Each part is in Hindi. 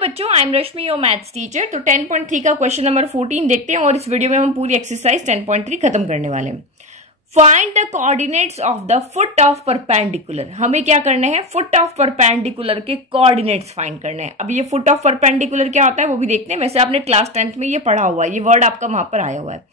बच्चों, I am Rashmi, your maths teacher. तो 10.3 का क्वेश्चन नंबर 14 देखते हैं और इस वीडियो में हम पूरी एक्सरसाइज 10.3 खत्म करने वाले हैं। Find the coordinates of the foot of perpendicular. हमें क्या करना है? फुट ऑफ परपेंडिकुलर के कोऑर्डिनेट्स फाइंड करने हैं। अब ये फुट ऑफ परपेंडिकुलर क्या होता है वो भी देखते हैं। वैसे आपने क्लास 10th में ये पढ़ा हुआ है, ये वर्ड आपका वहां पर आया हुआ है।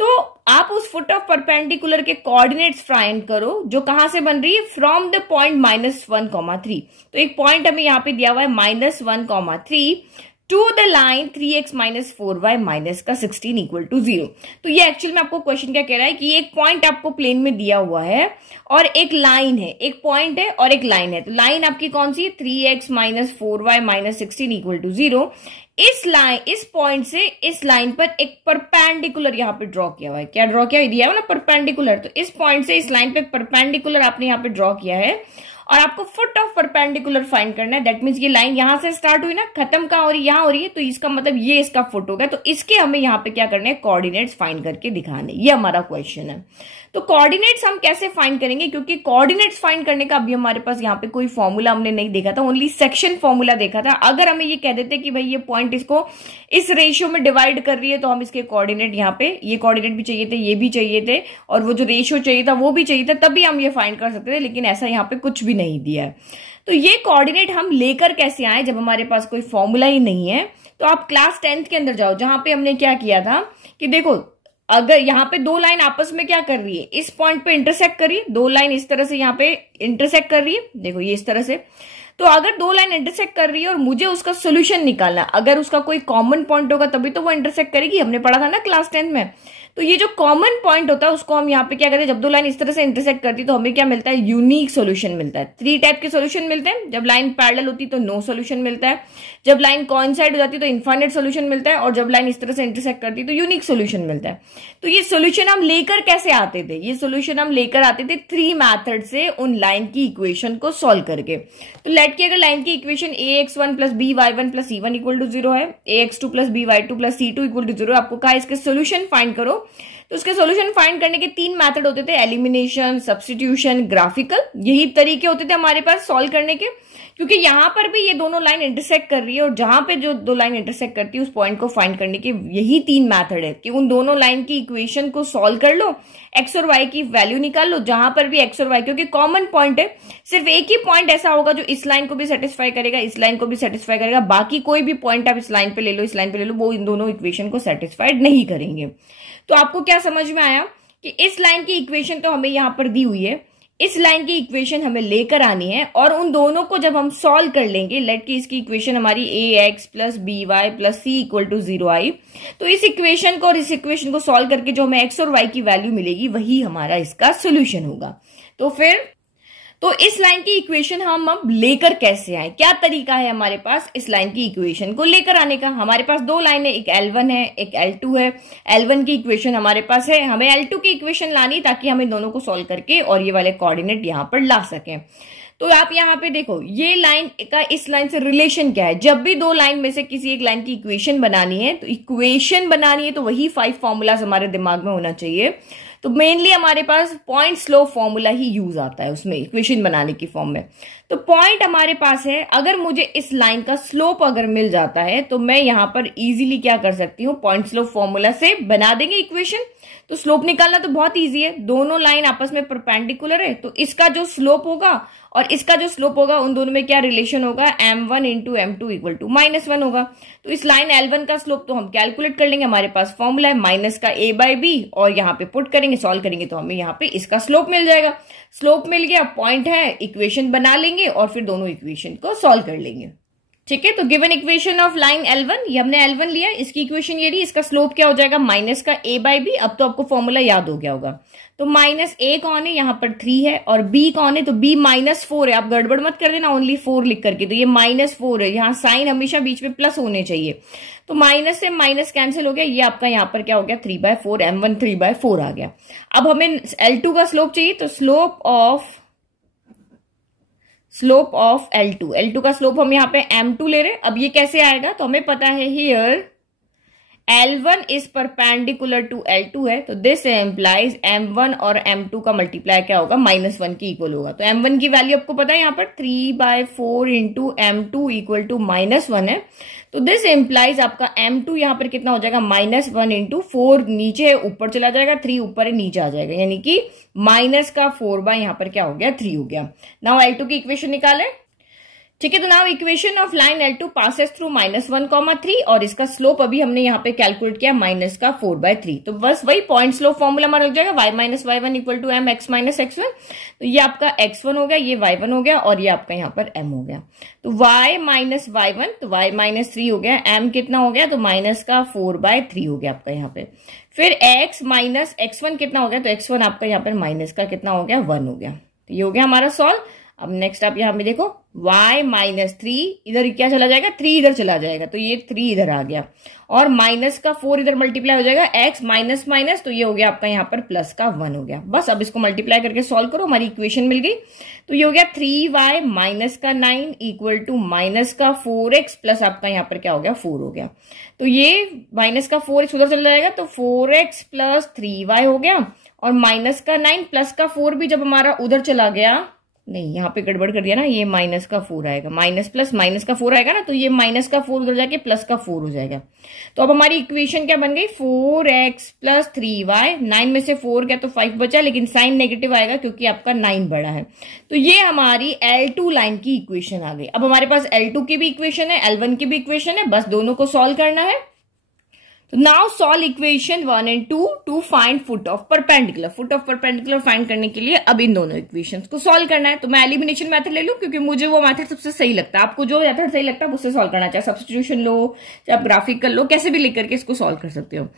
तो आप उस फुट ऑफ परपेंडिकुलर के कोऑर्डिनेट्स फाइंड करो जो कहां से बन रही है? From the point -1,3। तो एक पॉइंट हमें यहां पे दिया हुआ है -1,3 to the line 3x - 4y minus का 16 इक्वल टू 0। तो ये एक्चुअल में आपको क्वेश्चन क्या कह रहा है कि एक पॉइंट आपको प्लेन में दिया हुआ है और एक लाइन है, एक पॉइंट है और एक लाइन है। तो लाइन आपकी कौन सी है? 3x - 4y minus 16 equal to 0। इस पॉइंट से इस लाइन पर एक परपेंडिकुलर यहां पे ड्रॉ किया हुआ है। क्या ड्रॉ किया दिया है ना? परपेंडिकुलर। तो इस पॉइंट से इस लाइन पे परपेंडिकुलर आपने यहां पे ड्रॉ किया है और आपको फुट ऑफ परपेंडिकुलर फाइंड करना है। दैट मीन्स ये लाइन यहां से स्टार्ट हुई ना, खत्म कहां हो रही है? यहां हो रही है। तो इसका मतलब ये इसका फुट होगा। तो इसके हमें यहां पे क्या करना है? कोऑर्डिनेट्स फाइंड करके दिखाने। ये हमारा क्वेश्चन है। तो कोऑर्डिनेट्स हम कैसे फाइंड करेंगे? क्योंकि कोऑर्डिनेट्स फाइंड करने का अभी हमारे पास यहाँ पे कोई फॉर्मूला हमने नहीं देखा था, ओनली सेक्शन फॉर्मूला देखा था। अगर हमें ये कह देते कि भाई ये पॉइंट इसको इस रेशियो में डिवाइड कर रही है तो हम इसके कोऑर्डिनेट यहाँ पे, ये कोऑर्डिनेट भी चाहिए थे, ये भी चाहिए थे और वो जो रेशियो चाहिए था वो भी चाहिए था, तभी हम ये फाइंड कर सकते थे। लेकिन ऐसा यहाँ पे कुछ भी नहीं दिया है। तो ये कोऑर्डिनेट हम लेकर कैसे आए जब हमारे पास कोई फॉर्मूला ही नहीं है? तो आप क्लास 10th के अंदर जाओ, जहां पे हमने क्या किया था कि देखो, अगर यहाँ पे दो लाइन आपस में क्या कर रही है? इस पॉइंट पे इंटरसेक्ट कर रही है। दो लाइन इस तरह से यहाँ पे इंटरसेक्ट कर रही है, देखो ये इस तरह से। तो अगर दो लाइन इंटरसेक्ट कर रही है और मुझे उसका सोल्यूशन निकालना, अगर उसका कोई कॉमन पॉइंट होगा तभी तो वो इंटरसेक्ट करेगी। हमने पढ़ा था ना क्लास 10th में। तो ये जो कॉमन पॉइंट होता है उसको हम यहाँ पे क्या करते हैं? जब दो लाइन इस तरह से इंटरसेक्ट करती है तो हमें क्या मिलता है? यूनिक सोल्यूशन मिलता है। 3 टाइप के सोल्यूशन मिलते हैं। जब लाइन पैरेलल होती है तो नो सोल्यूशन मिलता है, जब लाइन कोइंसाइड हो जाती है तो इनफाइनाइट सोल्यूशन मिलता है, और जब लाइन इस तरह से इंटरसेक्ट करती है तो यूनिक सोल्यूशन मिलता है। तो ये सोल्यूशन हम लेकर कैसे आते थे? ये सोल्यूशन हम लेकर आते थे 3 मैथड से, उन लाइन की इक्वेशन को सॉल्व करके। तो लेट की अगर लाइन की equation ax1 + by1 + c1 equal to 0 है, ax2 + by2 + c2 equal to 0, आपको कहा इसके सोल्यूशन फाइंड करो। तो उसके सॉल्यूशन फाइंड करने के 3 मेथड होते थे, एलिमिनेशन, सब्स्टिट्यूशन, ग्राफिकल। यही तरीके होते थे हमारे पास सॉल्व करने के। क्योंकि यहां पर भी ये दोनों लाइन इंटरसेक्ट कर रही है और जहां पे जो दो लाइन इंटरसेक्ट करती है उस पॉइंट को फाइंड करने के यही 3 मेथड है कि उन दोनों लाइन की इक्वेशन को सॉल्व कर लो, एक्स और वाई की वैल्यू निकाल लो, जहां पर भी एक्स और वाई, क्योंकि कॉमन पॉइंट है, सिर्फ एक ही पॉइंट ऐसा होगा जो इस लाइन को भी सेटिस्फाई करेगा, इस लाइन को भी सेटिस्फाई करेगा। बाकी कोई भी पॉइंट आप इस लाइन पे ले लो, इस लाइन पे ले लो, वो इन दोनों इक्वेशन को सेटिस्फाइड नहीं करेंगे। तो आपको क्या समझ में आया कि इस लाइन की इक्वेशन तो हमें यहां पर दी हुई है, इस लाइन की इक्वेशन हमें लेकर आनी है और उन दोनों को जब हम सॉल्व कर लेंगे, लेट की इसकी इक्वेशन हमारी ax + by + c equal to 0 आई, तो इस इक्वेशन को और इस इक्वेशन को सॉल्व करके जो हमें x और y की वैल्यू मिलेगी वही हमारा इसका सोल्यूशन होगा। तो इस लाइन की इक्वेशन हम अब लेकर कैसे आए? क्या तरीका है हमारे पास इस लाइन की इक्वेशन को लेकर आने का? हमारे पास दो लाइन है, एक L1 है, एक L2 है। L1 की इक्वेशन हमारे पास है, हमें L2 की इक्वेशन लानी ताकि हम इन दोनों को सॉल्व करके और ये वाले कोऑर्डिनेट यहां पर ला सकें। तो आप यहां पे देखो, ये लाइन का इस लाइन से रिलेशन क्या है? जब भी दो लाइन में से किसी एक लाइन की इक्वेशन बनानी है तो वही 5 फॉर्मूलाज हमारे दिमाग में होना चाहिए। तो मेनली हमारे पास पॉइंट स्लोप फॉर्मूला ही यूज आता है उसमें, इक्वेशन बनाने की फॉर्म में। तो पॉइंट हमारे पास है, अगर मुझे इस लाइन का स्लोप अगर मिल जाता है तो मैं यहां पर इजीली क्या कर सकती हूँ? पॉइंट स्लोप फॉर्मूला से बना देंगे इक्वेशन। तो स्लोप निकालना तो बहुत इजी है, दोनों लाइन आपस में परपेंडिकुलर है, तो इसका जो स्लोप होगा और इसका जो स्लोप होगा उन दोनों में क्या रिलेशन होगा? m1 × m2 इक्वल टू -1 होगा। तो इस लाइन L1 का स्लोप तो हम कैलकुलेट कर लेंगे, हमारे पास फॉर्मूला है माइनस का a/b, और यहाँ पे पुट करेंगे, सॉल्व करेंगे तो हमें यहाँ पे इसका स्लोप मिल जाएगा। स्लोप मिल गया, पॉइंट है, इक्वेशन बना लेंगे और फिर दोनों इक्वेशन को सॉल्व कर लेंगे। ठीक है, तो given equation of line L1, ये हमने L1 लिया, इसकी इक्वेशन ये रही, इसका स्लोप क्या हो जाएगा? माइनस का a/b। अब तो आपको फॉर्मूला याद हो गया होगा। तो -a कौन है? यहाँ पर 3 है, और b कौन है? तो b -4 है। आप गड़बड़ मत कर देना ओनली 4 लिख करके, तो ये -4 है, यहाँ साइन हमेशा बीच में प्लस होने चाहिए। तो माइनस से माइनस कैंसिल हो गया, ये आपका यहाँ पर क्या हो गया? 3/4, m1 3/4 आ गया। अब हमें L2 का स्लोप चाहिए, तो स्लोप ऑफ L2 का स्लोप हम यहाँ पे m2 ले रहे हैं। अब ये कैसे आएगा? तो हमें पता है here L1 is perpendicular to L2 है, तो दिस एम्प्लाइज M1 और M2 का मल्टीप्लाई क्या होगा, -1 के इक्वल होगा। तो M1 की वैल्यू आपको पता है यहाँ पर 3/4 इंटू M2 इक्वल टू -1 है। तो दिस एम्प्लाइज आपका M2 यहाँ पर कितना हो जाएगा, -1 इंटू 4 नीचे है ऊपर चला जाएगा, 3 ऊपर है नीचे आ जाएगा, यानी कि -4 यहाँ पर क्या हो गया, 3 हो गया। नाउ L2 की इक्वेशन निकाले। ठीक है, तो now equation of line L2 passes through -1, 3 और इसका स्लोप अभी हमने यहाँ पे कैलकुलेट किया -4/3। तो बस वही पॉइंट स्लोप फॉर्मूला हमारा लग जाएगा, y - y1 equal to m x - x1। तो ये आपका x1 हो गया, ये y1 हो गया और ये आपका यहाँ पर m हो गया। तो y - y1 तो y - 3 हो गया, m कितना हो गया, तो -4/3 हो गया आपका यहाँ पे। फिर x - x1 कितना हो गया, तो x1 आपका यहाँ पर माइनस का कितना हो गया, 1 हो गया। तो ये हो गया हमारा सॉल्व। अब नेक्स्ट आप यहाँ पे देखो y - 3 इधर क्या चला जाएगा, 3 इधर चला जाएगा, तो ये 3 इधर आ गया और -4 इधर मल्टीप्लाई हो जाएगा, x माइनस तो ये हो गया आपका यहाँ पर +1 हो गया। बस अब इसको मल्टीप्लाई करके सॉल्व करो, हमारी इक्वेशन मिल गई। तो ये हो गया 3y - 9 equal to -4x plus आपका यहाँ पर क्या हो गया, 4 हो गया। तो ये -4x उधर चला जाएगा, तो 4x + 3y हो गया और -9 +4 भी जब हमारा उधर चला गया, नहीं यहाँ पे गड़बड़ कर दिया ना, ये -4 आएगा, -4 आएगा ना, तो ये -4 उधर जाके +4 हो जाएगा। तो अब हमारी इक्वेशन क्या बन गई, 4x + 3y, 9 में से 4 गया तो 5 बचा, लेकिन साइन नेगेटिव आएगा क्योंकि आपका 9 बड़ा है। तो ये हमारी L2 लाइन की इक्वेशन आ गई। अब हमारे पास L2 की भी इक्वेशन है, L1 की भी इक्वेशन है, बस दोनों को सॉल्व करना है। तो now solve equation 1 and 2 to find foot of perpendicular. Foot of perpendicular find करने के लिए अब इन दोनों इक्वेशंस को सॉल्व करना है। तो मैं एलिमिनेशन मेथड ले लूं क्योंकि मुझे वो मेथड सबसे सही लगता है। आपको जो मेथड सही लगता है उससे सॉल्व करना, चाहे सब्स्टिट्यूशन लो, चाहे आप ग्राफिकल लो, कैसे भी लिख करके इसको सॉल्व कर सकते हो।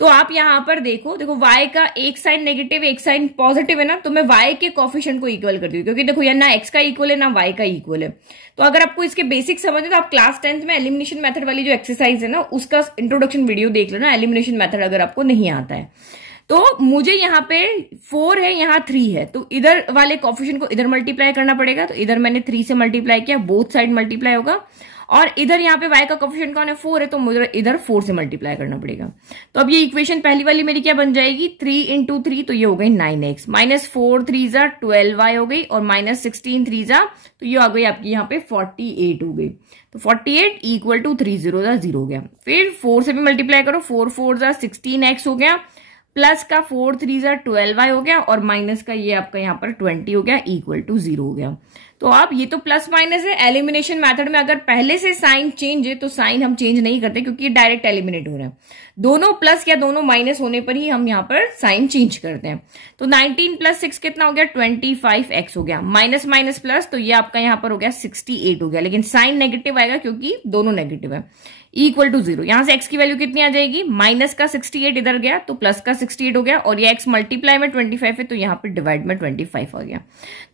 तो आप यहाँ पर देखो y का एक साइन नेगेटिव एक साइन पॉजिटिव है ना, तो मैं y के कोफिशिएंट को इक्वल कर दी, क्योंकि देखो यार ना x का इक्वल है ना y का इक्वल है। तो अगर आपको इसके बेसिक समझ है तो आप क्लास 10th में एलिमिनेशन मेथड वाली जो एक्सरसाइज है ना, उसका इंट्रोडक्शन वीडियो देख लेना, एलिमिनेशन मेथड अगर आपको नहीं आता है। तो मुझे यहाँ पे 4 है, यहाँ 3 है, तो इधर वाले कोफिशिएंट को इधर मल्टीप्लाई करना पड़ेगा। तो इधर मैंने 3 से मल्टीप्लाई किया, बोथ साइड मल्टीप्लाई होगा, और इधर यहाँ पे y का कोफिशिएंट कौन है, 4 है, तो मुझे इधर 4 से मल्टीप्लाई करना पड़ेगा। तो अब ये इक्वेशन पहली वाली मेरी क्या बन जाएगी, 3 × 3, तो ये हो गई 9x, -4 3 12y हो गई, और -16 3 तो ये आ गई आपकी यहाँ पे 48 हो गई। तो 48 इक्वल टू 3 0 0 हो गया। फिर 4 से भी मल्टीप्लाई करो, 4 4 16x हो गया, प्लस का 4 3 12y हो गया, और माइनस का ये आपका यहाँ पर 20 हो गया, इक्वल टू 0 हो गया। तो अब ये तो प्लस माइनस है। एलिमिनेशन मेथड में अगर पहले से साइन चेंज है तो साइन हम चेंज नहीं करते, क्योंकि ये डायरेक्ट एलिमिनेट हो रहा है। दोनों प्लस या दोनों माइनस होने पर ही हम यहाँ पर साइन चेंज करते हैं। तो 19 + 6 कितना हो गया, 25x हो गया, माइनस माइनस प्लस, तो ये आपका यहाँ पर हो गया 68 हो गया, लेकिन साइन नेगेटिव आएगा क्योंकि दोनों नेगेटिव है, इक्वल टू 0। यहां से x की वैल्यू कितनी आ जाएगी, माइनस का 68 इधर गया तो प्लस का 68 हो गया, और ये x मल्टीप्लाई में 25 है तो यहाँ पे डिवाइड में 25 आ गया।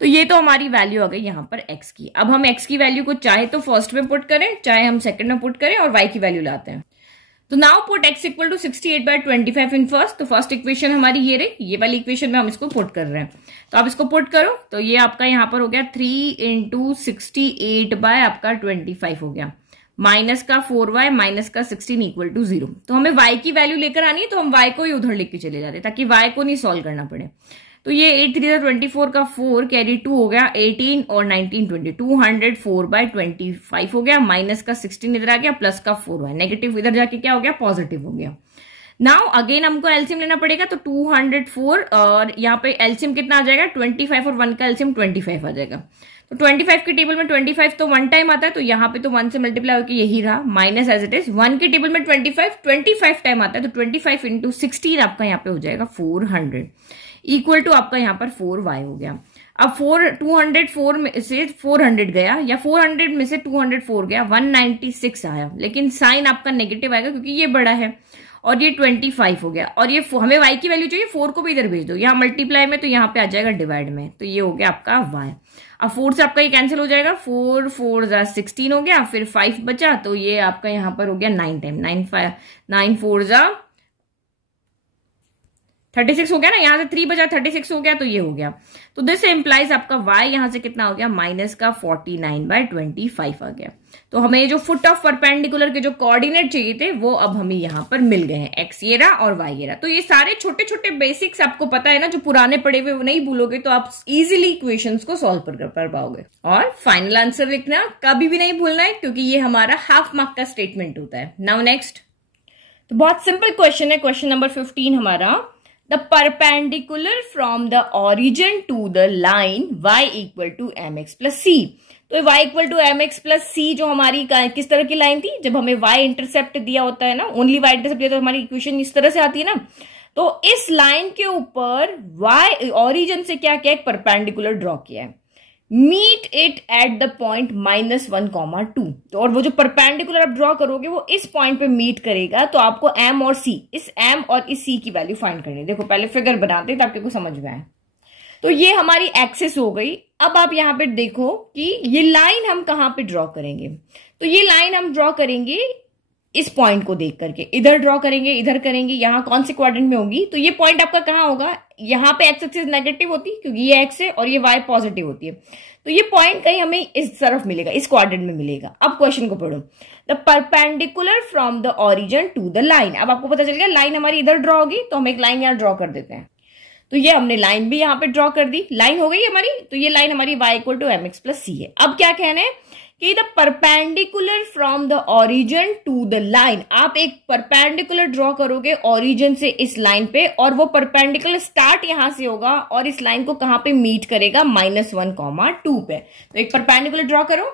तो ये तो हमारी वैल्यू आ गई यहाँ पर x की। अब हम x की वैल्यू को चाहे तो फर्स्ट में पुट करें, चाहे हम सेकंड में पुट करें, और y की वैल्यू लाते हैं। तो now put x equal to 68/25 in first. तो फर्स्ट इक्वेशन हमारी ये रही, ये वाली इक्वेशन में हम इसको पुट कर रहे हैं। तो आप इसको पुट करो, तो ये आपका यहाँ पर हो गया 3 × 68/25 हो गया, माइनस का 4y माइनस का 16 इक्वल टू 0। तो हमें y की वैल्यू लेकर आनी है, तो हम y को ही उधर लेके चले जाते ताकि y को नहीं सॉल्व करना पड़े। तो ये 8 3 24 का 4 कैरी 2 हो गया, 18 और 19 20, 204/25 हो गया, माइनस का 16 इधर आ गया, प्लस का 4y, नेगेटिव इधर जाके क्या हो गया, पॉजिटिव हो गया। नाउ अगेन हमको एलसीएम लेना पड़ेगा, तो 204 और यहाँ पे एलसीएम कितना आ जाएगा, 25 और 1 का एलसीएम 25 आ जाएगा। तो 25 की टेबल में 25 तो 1 टाइम आता है, तो यहाँ पे तो 1 से मल्टीप्लाई होकर यही रहा, माइनस एज इट इज। 1 की टेबल में 25 टाइम आता है, तो 25 × 16 आपका यहाँ पे हो जाएगा 400, इक्वल टू आपका यहाँ पर 4y हो गया। अब 204 में से 400 गया, या 400 में से 204 गया, 196 आया, लेकिन साइन आपका नेगेटिव आएगा क्योंकि ये बड़ा है, और ये 25 हो गया, और ये हमें y की वैल्यू चाहिए, 4 को भी इधर भेज दो, यहाँ मल्टीप्लाई में तो यहाँ पे आ जाएगा डिवाइड में, तो ये हो गया आपका y। अब 4 से आपका ये कैंसिल हो जाएगा, 4 4 16 हो गया, फिर 5 बचा, तो ये आपका यहाँ पर हो गया 9 टाइम, 9 4 36 हो गया ना, यहाँ से 3 बचा 36 हो गया, तो ये हो गया। तो दिस इंप्लाइज आपका y यहाँ से कितना हो गया, माइनस का 49/25 आ गया। तो हमें जो फुट ऑफ परपेंडिकुलर के जो कोऑर्डिनेट चाहिए थे वो अब हमें यहां पर मिल गए हैं, एक्स ये रहा और वाई ये रहा। तो ये सारे छोटे छोटे बेसिक्स आपको पता है ना, जो पुराने पढ़े हुए वो नहीं भूलोगे तो आप इजीली इक्वेशंस को सॉल्व कर पाओगे। और फाइनल आंसर लिखना कभी भी नहीं भूलना है, क्योंकि ये हमारा हाफ मार्क का स्टेटमेंट होता है। नाउ नेक्स्ट, तो बहुत सिंपल क्वेश्चन है, क्वेश्चन नंबर 15 हमारा, the perpendicular from the origin to the line y equal to M X plus C. तो y equal to M X plus C जो हमारी किस तरह की लाइन थी, जब हमें y इंटरसेप्ट दिया होता है ना, ओनली y इंटरसेप्ट दिया तो हमारी इक्वेशन इस तरह से आती है ना। तो इस लाइन के ऊपर y ऑरिजिन से क्या किया, एक परपेंडिकुलर ड्रॉ किया है, meet it at the point -1, 2। और वो जो परपेंडिकुलर आप ड्रॉ करोगे वो इस पॉइंट पे मीट करेगा। तो आपको m और c, इस m और इस c की वैल्यू फाइंड करनी है। देखो पहले फिगर बनाते हैं ताकि आपको समझ में आए। तो ये हमारी एक्सिस हो गई। अब आप यहां पे देखो कि ये लाइन हम कहां पे ड्रॉ करेंगे। तो ये लाइन हम ड्रॉ करेंगे इस पॉइंट को देख करके, इधर ड्रॉ करेंगे, इधर करेंगे, यहां कौन से क्वाड्रेंट में होगी। तो ये पॉइंट आपका कहां होगा, यहां पे एक्स एक्सिस नेगेटिव होती है क्योंकि ये एक्स है और ये वाई पॉजिटिव होती है। तो ये पॉइंट कहीं हमें इस तरफ मिलेगा, इस क्वाड्रेंट में मिलेगा। अब क्वेश्चन को पढ़ो, the perpendicular from the origin to the line. अब आपको पता चल गया लाइन हमारी इधर ड्रॉ होगी, तो हम एक लाइन यहां ड्रॉ कर देते हैं। तो ये हमने लाइन भी यहां पे ड्रॉ कर दी, लाइन हो गई हमारी। तो ये लाइन हमारी y equal to M X plus C है। अब क्या कहना है कि the perpendicular from the origin to the line, आप एक परपेंडिकुलर ड्रॉ करोगे ऑरिजिन से इस लाइन पे, और वो परपेंडिकुलर स्टार्ट यहां से होगा और इस लाइन को कहां पे मीट करेगा, -1, 2 पे। तो एक परपेंडिकुलर ड्रॉ करो,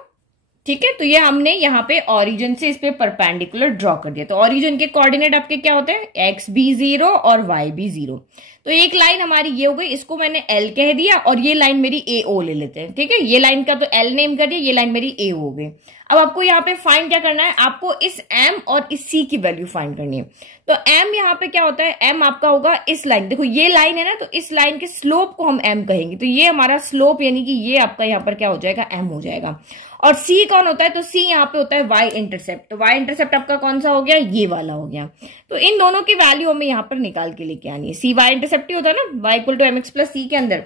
ठीक है। तो ये हमने यहाँ पे ऑरिजिन से इस पे परपेंडिकुलर ड्रॉ कर दिया। तो ऑरिजिन के कोऑर्डिनेट आपके क्या होते हैं, एक्स भी 0 और वाई भी 0। तो एक लाइन हमारी ये हो गई, इसको मैंने एल कह दिया, और ये लाइन मेरी ए ओ ले लेते हैं, ठीक है। ये लाइन का तो एल नेम कर दिया, ये लाइन मेरी ए हो गई। अब आपको यहाँ पे फाइंड क्या करना है, आपको इस एम और इस सी की वैल्यू फाइंड करनी है। तो एम यहाँ पे क्या होता है, एम आपका होगा इस लाइन, देखो ये लाइन है ना, तो इस लाइन के स्लोप को हम एम कहेंगे। तो ये हमारा स्लोप यानी कि ये आपका यहाँ पर क्या हो जाएगा, एम हो जाएगा। और सी कौन होता है, तो सी यहाँ पे होता है वाई इंटरसेप्ट। तो वाई इंटरसेप्ट आपका कौन सा हो गया, ये वाला हो गया। तो इन दोनों की वैल्यू हमें यहाँ पर निकाल के लेके आनी है। सी वाई इंटरसेप्ट ही होता है ना, Y equal to M X plus C के अंदर।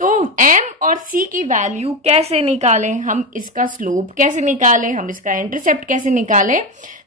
तो m और c की वैल्यू कैसे निकालें, हम इसका स्लोप कैसे निकालें, हम इसका इंटरसेप्ट कैसे निकालें।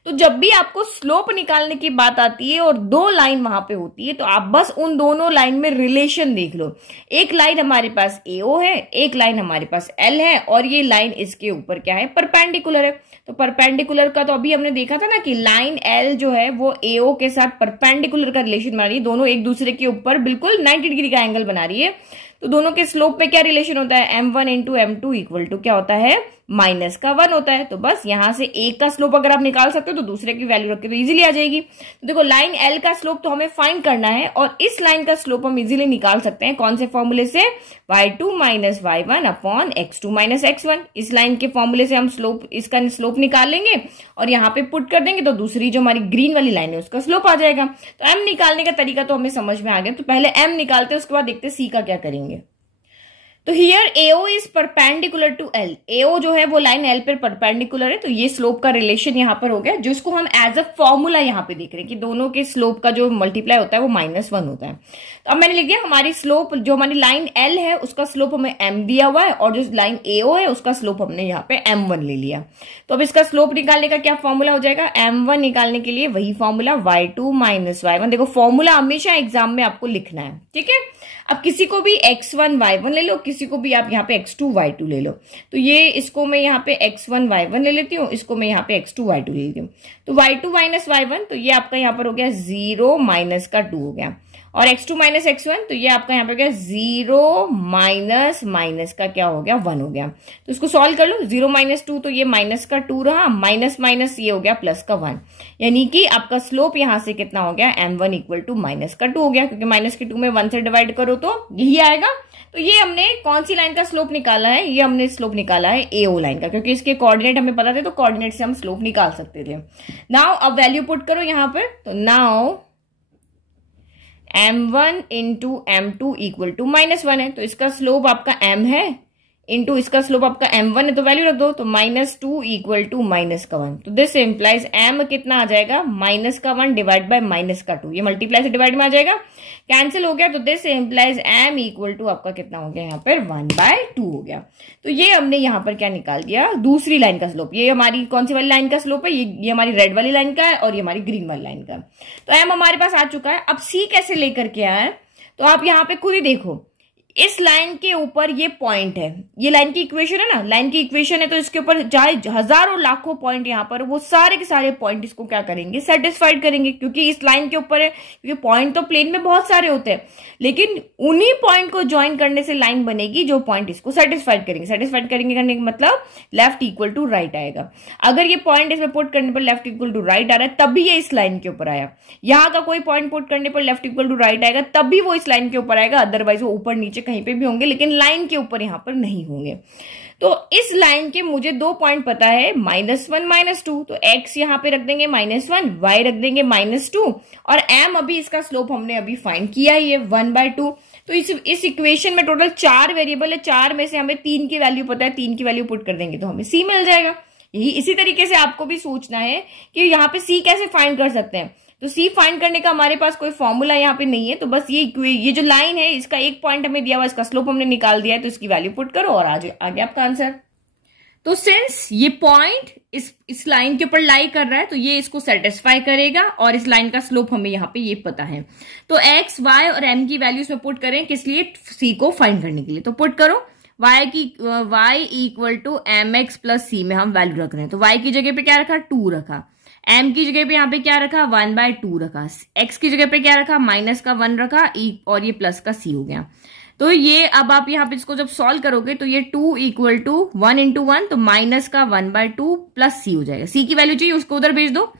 तो जब भी आपको स्लोप निकालने की बात आती है और दो लाइन वहां पे होती है, तो आप बस उन दोनों लाइन में रिलेशन देख लो। एक लाइन हमारे पास AO है, एक लाइन हमारे पास L है, और ये लाइन इसके ऊपर क्या है, परपेंडिकुलर है। तो परपेंडिकुलर का तो अभी हमने देखा था ना कि लाइन L जो है वो AO के साथ परपेंडिकुलर का रिलेशन बना रही है, दोनों एक दूसरे के ऊपर बिल्कुल 90 डिग्री का एंगल बना रही है। तो दोनों के स्लोप पे क्या रिलेशन होता है, m1 into m2 equal to क्या होता है, -1 होता है। तो बस यहां से एक का स्लोप अगर आप निकाल सकते हो तो दूसरे की वैल्यू रख के तो इजीली आ जाएगी। तो देखो लाइन L का स्लोप तो हमें फाइंड करना है, और इस लाइन का स्लोप हम इजीली निकाल सकते हैं कौन से फॉर्मूले से, y2 minus y1 upon x2 minus x1। इस लाइन के फॉर्मूले से हम स्लोप, इसका स्लोप निकाल लेंगे और यहाँ पे पुट कर देंगे, तो दूसरी जो हमारी ग्रीन वाली लाइन है उसका स्लोप आ जाएगा। तो m निकालने का तरीका तो हमें समझ में आ गया। तो पहले m निकालते हैं, उसके बाद देखते हैं c का क्या करेंगे। तो here AO is perpendicular to L। AO जो है वो लाइन L पर परपेंडिकुलर है, तो ये स्लोप का रिलेशन यहां पर हो गया, जिसको हम एज अ फॉर्मूला यहां पे देख रहे हैं कि दोनों के स्लोप का जो मल्टीप्लाई होता है वो -1 होता है। तो अब मैंने लिख दिया हमारी स्लोप, जो हमारी लाइन L है उसका स्लोप हमें m दिया हुआ है, और जो लाइन AO है उसका स्लोप हमने यहाँ पे m1 ले लिया। तो अब इसका स्लोप निकालने का क्या फॉर्मूला हो जाएगा, m1 निकालने के लिए वही फॉर्मूला y2 माइनस y1। देखो फॉर्मूला हमेशा एग्जाम में आपको लिखना है, ठीक है। अब किसी को भी x1 y1 ले लो, किसी को भी आप यहाँ पे x2 y2 ले लो। तो ये इसको मैं यहाँ पे x1 y1 ले लेती हूँ, इसको मैं यहाँ पे x2 y2 ले लेती हूँ। तो y2 माइनस y1, तो ये आपका यहाँ पर हो गया 0 माइनस का 2 हो गया, और x2 माइनस x1, तो ये आपका यहाँ पे हो गया 0 माइनस माइनस का क्या हो गया, 1 हो गया। तो इसको सॉल्व कर लो, 0 माइनस 2, तो ये माइनस का 2 रहा, माइनस माइनस ये हो गया प्लस का 1, यानी कि आपका स्लोप यहाँ से कितना हो गया, m1 इक्वल टू माइनस का 2 हो गया, क्योंकि माइनस के 2 में 1 से डिवाइड करो तो यही आएगा। तो ये हमने कौन सी लाइन का स्लोप निकाला है, ये हमने स्लोप निकाला है AO लाइन का, क्योंकि इसके कोऑर्डिनेट हमें पता थे, तो कोऑर्डिनेट से हम स्लोप निकाल सकते थे। नाउ अब वैल्यू पुट करो यहाँ पर, तो now m1 into m2 equal to -1 है, तो इसका स्लोप आपका m है, इंटू इसका स्लोप आपका m1 है तो वैल्यू रख दो, तो -2 इक्वल टू -1। तो दिस इंप्लाइज m कितना आ जाएगा, -1 डिवाइड बाय -2, ये मल्टीप्लाई से डिवाइड में आ जाएगा, कैंसिल हो गया। तो this implies m equal to आपका कितना हो गया यहाँ पर 1/2 हो गया। तो ये हमने यहाँ पर क्या निकाल दिया, दूसरी लाइन का स्लोप। ये हमारी कौन सी वाली लाइन का स्लोप है, ये हमारी रेड वाली लाइन का है और ये हमारी ग्रीन वाली लाइन का। तो m हमारे पास आ चुका है। अब c कैसे लेकर के आया है, तो आप यहाँ पे खुद ही देखो, इस लाइन के ऊपर ये पॉइंट है, ये लाइन की इक्वेशन है ना, लाइन की इक्वेशन है, तो इसके ऊपर चाहे हजारों लाखों पॉइंट यहाँ पर, वो सारे के सारे पॉइंट इसको क्या करेंगे, सेटिस्फाइड करेंगे, क्योंकि इस लाइन के ऊपर है। क्योंकि पॉइंट तो प्लेन में बहुत सारे होते हैं, लेकिन उन्हीं पॉइंट को ज्वाइन करने से लाइन बनेगी जो पॉइंट इसको सेटिस्फाइड करेंगे। सेटिस्फाइड करेंगे करने का मतलब लेफ्ट इक्वल टू राइट आएगा। अगर ये पॉइंट इसमें पुट करने पर लेफ्ट इक्वल टू राइट आ रहा है, तभी ये इस लाइन के ऊपर आया। यहाँ का कोई पॉइंट पुट करने पर लेफ्ट इक्वल टू राइट आएगा, तभी वो इस लाइन के ऊपर आएगा, अदरवाइज वो ऊपर नीचे कहीं पे भी होंगे, लेकिन लाइन के ऊपर यहां पर नहीं होंगे। तो इस लाइन के मुझे 2 पॉइंट पता है, -1 -2, तो x यहां पे रख देंगे -1, y रख देंगे -2, और m अभी इसका स्लोप हमने अभी फाइंड किया ही है 1/2। तो इस इक्वेशन में टोटल 4 वेरिएबल है, 4 में से हमें 3 की वैल्यू पता है, 3 की वैल्यू पुट कर देंगे तो हमें c मिल जाएगा। यही इसी तरीके से आपको भी सोचना है कि यहाँ पे c कैसे फाइंड कर सकते हैं। तो c फाइंड करने का हमारे पास कोई फॉर्मूला यहाँ पे नहीं है, तो बस ये जो लाइन है, इसका एक पॉइंट हमें दिया हुआ, इसका स्लोप हमने निकाल दिया है, तो इसकी वैल्यू पुट करो और आगे आपका आंसर। तो सिंस ये पॉइंट इस लाइन के ऊपर लाई कर रहा है, तो ये इसको सेटिस्फाई करेगा, और इस लाइन का स्लोप हमें यहाँ पे ये पता है। तो x, y और m की वैल्यू इसमें पुट करें, किस लिए, c को फाइंड करने के लिए। तो पुट करो, y equal to mx plus c में हम वैल्यू रख रहे हैं। तो y की जगह पे क्या रखा, 2 रखा, m की जगह पे यहाँ पे क्या रखा, 1/2 रखा, x की जगह पे क्या रखा, -1 रखा, और ये प्लस का c हो गया। तो ये अब आप यहाँ पे इसको जब सॉल्व करोगे, तो ये 2 इक्वल टू 1 इंटू 1, तो -1/2 प्लस c हो जाएगा। c की वैल्यू चाहिए, उसको उधर भेज दो,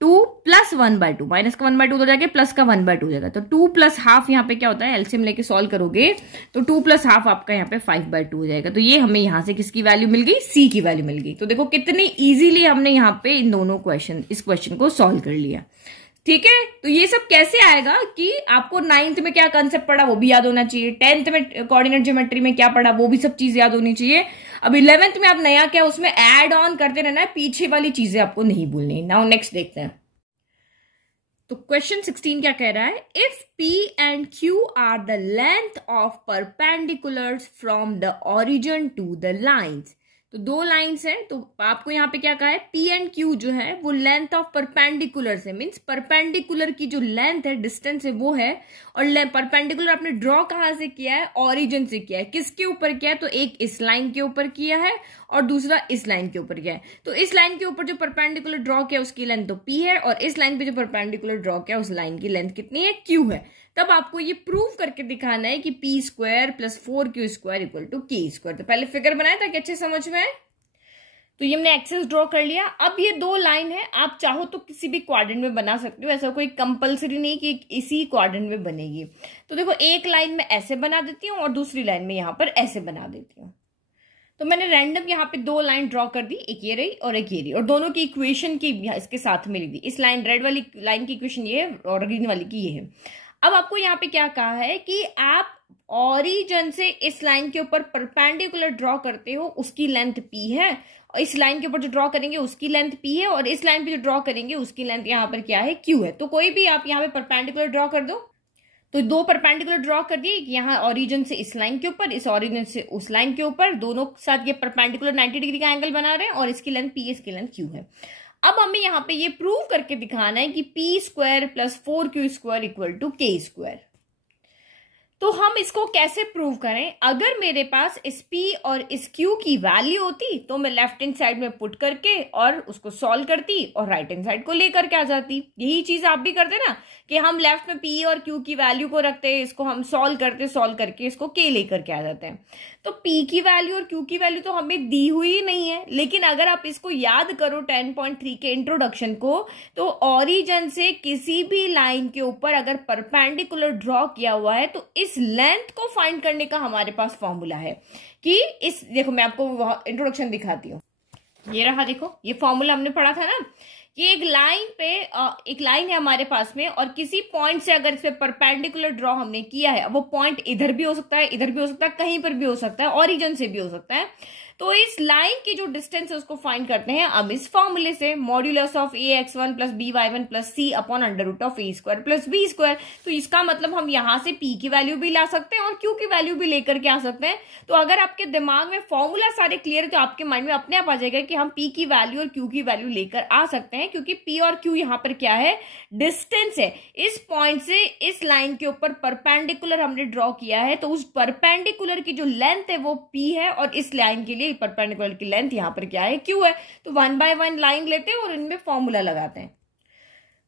2 प्लस 1/2, -1/2 उधर जाके प्लस का 1/2 हो जाएगा। तो 2 प्लस हाफ यहाँ पे क्या होता है, एलसीएम लेके सॉल्व करोगे तो 2 प्लस हाफ आपका यहाँ पे 5/2 हो जाएगा। तो ये हमें यहाँ से किसकी वैल्यू मिल गई, c की वैल्यू मिल गई। तो देखो कितनी इजीली हमने यहाँ पे इन दोनों इस क्वेश्चन को सॉल्व कर लिया। ठीक है, तो ये सब कैसे आएगा कि आपको 9th में क्या कंसेप्ट पढ़ा वो भी याद होना चाहिए, 10th में कोऑर्डिनेट ज्योमेट्री में क्या पढ़ा वो भी सब चीज याद होनी चाहिए। अब 11th में आप नया क्या उसमें ऐड ऑन करते रहना है, पीछे वाली चीजें आपको नहीं भूलनी। नाउ नेक्स्ट देखते हैं। तो क्वेश्चन 16 क्या कह रहा है, if P and Q are the length of perpendiculars from the origin to the lines. तो 2 लाइंस हैं, तो आपको यहाँ पे क्या कहा है, P एंड Q जो है वो लेंथ ऑफ परपेंडिकुलर से, मीन्स परपेंडिकुलर की जो लेंथ है, डिस्टेंस है वो है, और परपेंडिकुलर आपने ड्रॉ कहाँ से किया है, ओरिजिन से किया है। किसके ऊपर किया है, तो एक इस लाइन के ऊपर किया है और दूसरा इस लाइन के ऊपर किया है। तो इस लाइन के ऊपर जो परपेंडिकुलर ड्रॉ किया उसकी लेंथ तो P है, और इस लाइन पे जो परपेंडिकुलर ड्रॉ किया उस लाइन की लेंथ कितनी है, Q है। तब आपको ये प्रूव करके दिखाना है कि p² + 4q² equal to k²। तो पहले फिगर बनाया ताकि अच्छे समझ में आए। तो ये हमने एक्सेस ड्रॉ कर लिया। अब ये 2 लाइन है, आप चाहो तो किसी भी क्वाड्रेंट में बना सकते हो, ऐसा कोई कंपलसरी नहीं कि इसी क्वाड्रेंट में बनेगी। तो देखो एक लाइन में ऐसे बना देती हूँ और दूसरी लाइन में यहाँ पर ऐसे बना देती हूँ। तो मैंने रैंडम यहाँ पे 2 लाइन ड्रॉ कर दी, एक ये रही और एक ये रही, और दोनों की इक्वेशन की इसके साथ में लिख दी। इस लाइन रेड वाली लाइन की इक्वेशन ये है और ग्रीन वाली की ये है। अब आपको यहाँ पे क्या कहा है कि आप ओरिजिन से इस लाइन के ऊपर परपेंडिकुलर ड्रॉ करते हो, उसकी लेंथ P है, और इस लाइन के ऊपर जो ड्रॉ करेंगे उसकी लेंथ P है, और इस लाइन पे जो ड्रॉ करेंगे उसकी लेंथ यहाँ पर क्या है, Q है। तो कोई भी आप यहाँ पे परपेंडिकुलर ड्रॉ कर दो। तो 2 परपेंडिकुलर ड्रॉ कर दिए, यहाँ ओरिजिन से इस लाइन के ऊपर, इस ओरिजिन से उस लाइन के ऊपर, दोनों के साथ ये परपेंडिकुलर 90 डिग्री का एंगल बना रहे हैं, और इसकी लेंथ P है, इसकी लेंथ Q है। अब हमें यहाँ पे ये प्रूव करके दिखाना है कि p² + 4q² equal to k²। तो हम इसको कैसे प्रूव करें, अगर मेरे पास इस P और इस Q की वैल्यू होती तो मैं लेफ्ट हैंड साइड में पुट करके और उसको सॉल्व करती और राइट हैंड साइड को लेकर के आ जाती। यही चीज आप भी करते ना कि हम लेफ्ट में P और Q की वैल्यू को रखते हैं, इसको हम सॉल्व करके इसको K लेकर के आ जाते हैं। तो P की वैल्यू और Q की वैल्यू तो हमें दी हुई नहीं है, लेकिन अगर आप इसको याद करो 10.3 के इंट्रोडक्शन को, तो ओरिजिन से किसी भी लाइन के ऊपर अगर परपेंडिकुलर ड्रॉ किया हुआ है तो इस लेंथ को फाइंड करने का हमारे पास फॉर्मूला है कि देखो मैं आपको इंट्रोडक्शन दिखाती हूँ। ये रहा, देखो ये फॉर्मूला हमने पढ़ा था ना, ये एक लाइन है हमारे पास में, और किसी पॉइंट से अगर इस पे परपेंडिकुलर ड्रॉ हमने किया है, वो पॉइंट इधर भी हो सकता है, इधर भी हो सकता है, कहीं पर भी हो सकता है, ऑरिजिन से भी हो सकता है। तो इस लाइन की जो डिस्टेंस है उसको फाइंड करते हैं अब इस फॉर्मूले से, modulus of a x one plus B y one plus c upon under root of A square plus B square. तो इसका मतलब हम यहां से पी की वैल्यू भी ला सकते हैं और क्यू की वैल्यू भी लेकर के आ सकते हैं। तो अगर आपके दिमाग में फॉर्मूला सारे क्लियर है तो आपके माइंड में अपने आप आ जाएगा कि हम पी की वैल्यू और क्यू की वैल्यू लेकर आ सकते हैं, क्योंकि पी और क्यू यहाँ पर क्या है, डिस्टेंस है। इस पॉइंट से इस लाइन के ऊपर परपेंडिकुलर हमने ड्रॉ किया है, तो उस परपेंडिकुलर की जो लेंथ है वो पी है, और इस लाइन के लिए परपेंडिकुलर की लेंथ यहां पर क्या है, क्यू है। तो 1 बाय 1 लाइन लेते हैं और इनमें फॉर्मूला लगाते हैं।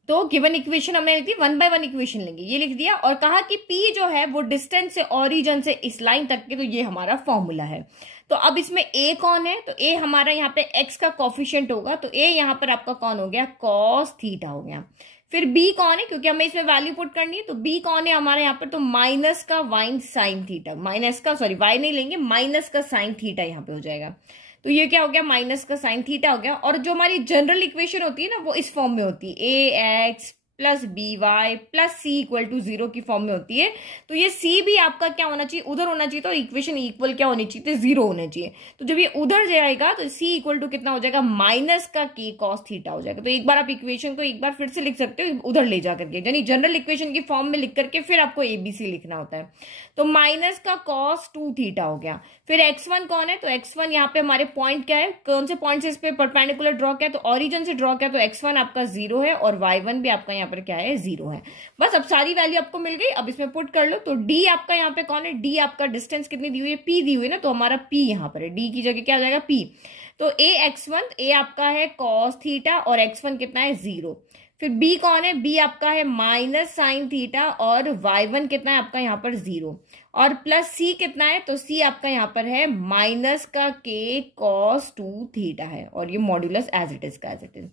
तो गिवन इक्वेशन हमने लिख दी, 1 बाय 1 इक्वेशन लेंगे, ये लिख दिया, और कहा कि P जो है वो डिस्टेंस से ओरिजिन से इस लाइन तक के, तो ये हमारा फॉर्मूला है। तो अब इसमें A कौन है, तो A हमारा यहाँ पे x का कोफिशिएंट होगा, तो A यहाँ पर आपका कौन हो गया, cos थीटा हो गया। फिर B कौन है, क्योंकि हमें इसमें वैल्यू पुट करनी है, तो B कौन है हमारे यहाँ पर, तो माइनस का वाइन साइन थीटा, वाई नहीं लेंगे, माइनस का साइन थीटा यहाँ पे हो जाएगा। तो ये क्या हो गया, माइनस का साइन थीटा हो गया। और जो हमारी जनरल इक्वेशन होती है ना, वो इस फॉर्म में होती है, A x plus B Y plus C equal to 0 की फॉर्म में होती है। तो ये सी भी आपका क्या होना चाहिए, उधर होना चाहिए, तो इक्वेशन इक्वल क्या होनी चाहिए, 0 होना चाहिए। तो जब ये उधर जाएगा तो सी इक्वल टू कितना हो जाएगा, माइनस का के कॉस थीटा हो जाएगा। तो एक बार आप इक्वेशन को एक बार फिर से लिख सकते हो उधर ले जाकर के, यानी जनरल इक्वेशन की फॉर्म में लिख करके फिर आपको एबीसी लिखना होता है। तो माइनस का कॉस 2 थीटा हो गया। फिर x1 कौन है, तो x1 यहाँ पे हमारे पॉइंट क्या है, कौन से पॉइंट से इस पे परपेंडिकुलर ड्रॉ किया, तो ओरिजिन से ड्रॉ किया, तो x1 आपका 0 है और y1 भी आपका यहाँ पर क्या है, 0 है। बस अब सारी वैल्यू आपको मिल गई, अब इसमें पुट कर लो। तो d आपका यहाँ पे कौन है, d आपका डिस्टेंस कितनी दी हुई है, p दी हुई है ना, तो हमारा p यहाँ पर है, d की जगह क्या आ जाएगा p। तो a x1, a आपका है cos थीटा और x1 कितना है, 0। फिर b कौन है, b आपका है माइनस साइन थीटा और y1 कितना है आपका यहाँ पर 0, और प्लस c कितना है, तो c आपका यहाँ पर है माइनस का k cos 2 थीटा है, और ये मॉड्यूलस एज इट इज का एज इट इज।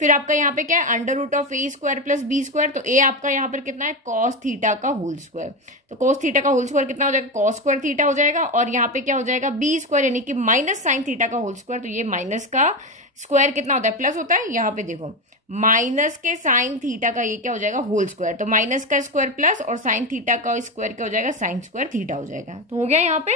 फिर आपका यहाँ पे क्या है, under root of A square plus B square, तो a आपका यहाँ पर कितना है, cos थीटा का होल स्क्वायर, तो cos थीटा का होल स्क्वायर कितना हो जाएगा, cos स्क्वायर थीटा हो जाएगा, और यहाँ पे क्या हो जाएगा, b स्क्वायर यानी कि माइनस साइन थीटा का होल स्क्वायर, तो ये माइनस का स्क्वायर कितना होता है, प्लस होता है, यहाँ पे देखो माइनस के साइन थीटा का ये क्या हो जाएगा, होल स्क्वायर, तो माइनस का स्क्वायर प्लस और साइन थीटा का स्क्वायर क्या हो जाएगा, साइन स्क्वायर थीटा हो जाएगा। तो हो गया यहाँ पे।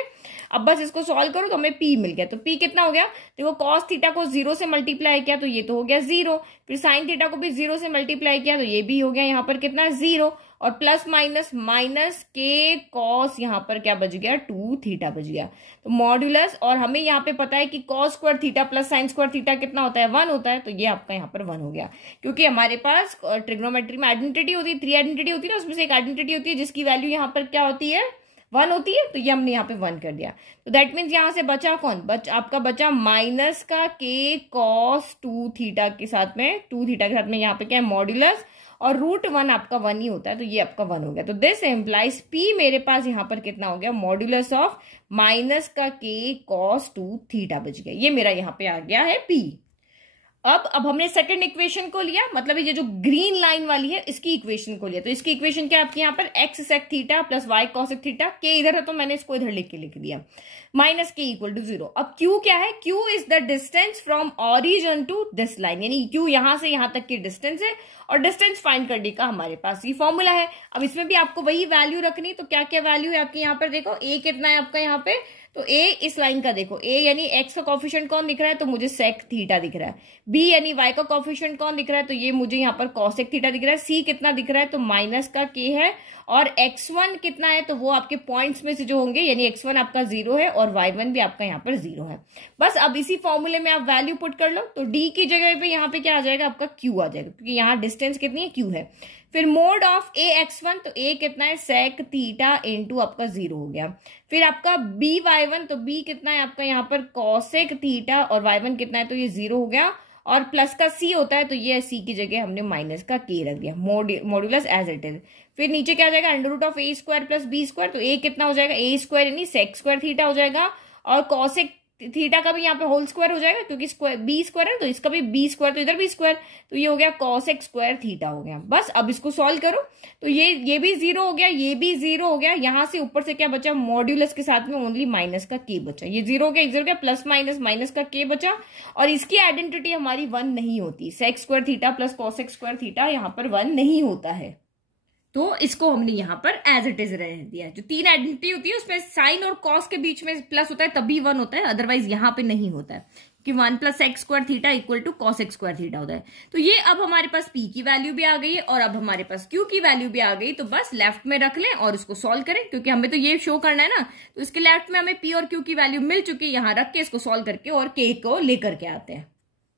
अब बस इसको सॉल्व करो तो हमें p मिल गया। तो p कितना हो गया, देखो cos थीटा को 0 से मल्टीप्लाई किया तो ये तो हो गया 0, फिर साइन थीटा को भी 0 से मल्टीप्लाई किया तो ये भी हो गया यहाँ पर कितना 0, और प्लस माइनस माइनस के कॉस यहाँ पर क्या बच गया, 2 थीटा बच गया। तो मॉड्यूलस, और हमें यहाँ पे पता है कि cos square theta plus sign square theta कितना होता है, 1 होता है, तो ये आपका यहाँ पर 1 हो गया। क्योंकि हमारे पास ट्रिग्नोमेट्री में आइडेंटिटी होती है, 3 आइडेंटिटी होती है ना, उसमें से एक आइडेंटिटी होती है जिसकी वैल्यू यहाँ पर क्या होती है, 1 होती है, तो ये हमने यहाँ पे 1 कर दिया। तो दैट मीन्स यहाँ से बचा कौन, आपका बचा माइनस का के कॉस 2 थीटा के साथ में, 2 थीटा के साथ में यहाँ पे क्या है, मॉड्यूलस, और √1 आपका 1 ही होता है, तो ये आपका 1 हो गया। तो दिस एम्प्लाइज p मेरे पास यहाँ पर कितना हो गया, मॉड्यूलस ऑफ माइनस का के कॉस 2 थीटा बच गया, ये मेरा यहाँ पे आ गया है p। अब हमने सेकंड इक्वेशन को लिया, मतलब ये जो ग्रीन लाइन वाली है इसकी इक्वेशन को लिया, तो इसकी इक्वेशन क्या आपकी यहाँ पर x sec theta plus y cosec theta, k इधर है तो मैंने इसको इधर लिख दिया, माइनस k इक्वल टू 0। अब q क्या है, q is the distance from origin to this line, यानी q यहां से यहां तक की डिस्टेंस है, और डिस्टेंस फाइंड करने का हमारे पास ये फॉर्मूला है। अब इसमें भी आपको वही वैल्यू रखनी, तो क्या क्या वैल्यू है आपकी यहाँ पर, देखो a कितना है आपका यहाँ पे, तो a इस लाइन का देखो, a यानी x का कोफिशिएंट कौन दिख रहा है, तो मुझे sec थीटा दिख रहा है, b यानी y का कोफिशिएंट कौन दिख रहा है, तो ये मुझे यहाँ पर cosec थीटा दिख रहा है, c कितना दिख रहा है, तो माइनस का k है, और x1 कितना है, तो वो आपके पॉइंट्स में से जो होंगे, यानी x1 आपका 0 है और y1 भी आपका यहाँ पर 0 है। बस अब इसी फॉर्मूले में आप वैल्यू पुट कर लो, तो d की जगह पे यहाँ पे क्या आ जाएगा, आपका q आ जाएगा, क्योंकि यहाँ डिस्टेंस कितनी है, q है। फिर मोड ऑफ a x1, तो a कितना है, sec थीटा इंटू आपका 0 हो गया। फिर आपका b y1, तो b कितना है आपका यहाँ पर cosec थीटा, और y1 कितना है, तो ये 0 हो गया, और प्लस का c होता है, तो ये c की जगह हमने माइनस का k रख दिया, मॉड्यूलस एज इट इज। फिर नीचे क्या आ जाएगा, under root of a square plus b square, तो a कितना हो जाएगा, a स्क्वायर यानी sec स्क्वायर थीटा हो जाएगा, और cosec थीटा का भी यहाँ पे होल स्क्वायर हो जाएगा, क्योंकि स्क्वायर बी स्क्वायर है तो इसका भी बी स्क्वायर, तो इधर भी स्क्वायर, तो ये हो गया cos x स्क्वायर थीटा हो गया। बस अब इसको सॉल्व करो तो ये भी 0 हो गया, ये भी 0 हो गया, यहां से ऊपर से क्या बचा, मॉड्यूलस के साथ में ओनली माइनस का k बचा, ये 0 हो गया, 0 हो गया, प्लस माइनस माइनस का k बचा, और इसकी आइडेंटिटी हमारी 1 नहीं होती, sec square theta plus cos x square theta यहाँ पर 1 नहीं होता है, तो इसको हमने यहाँ पर एज इट इज रहने दिया। जो 3 आइडेंटिटी होती है उसमें साइन और कॉस के बीच में प्लस होता है तभी 1 होता है, अदरवाइज यहाँ पे नहीं होता है कि 1 plus x square theta equal to cosec square theta होता है। तो ये अब हमारे पास p की वैल्यू भी आ गई है और अब हमारे पास q की वैल्यू भी आ गई, तो बस लेफ्ट में रख लें और इसको सॉल्व करें, क्योंकि हमें तो ये शो करना है ना, तो इसके लेफ्ट में हमें p और q की वैल्यू मिल चुकी है, यहाँ रख के इसको सॉल्व करके और k को लेकर के आते हैं।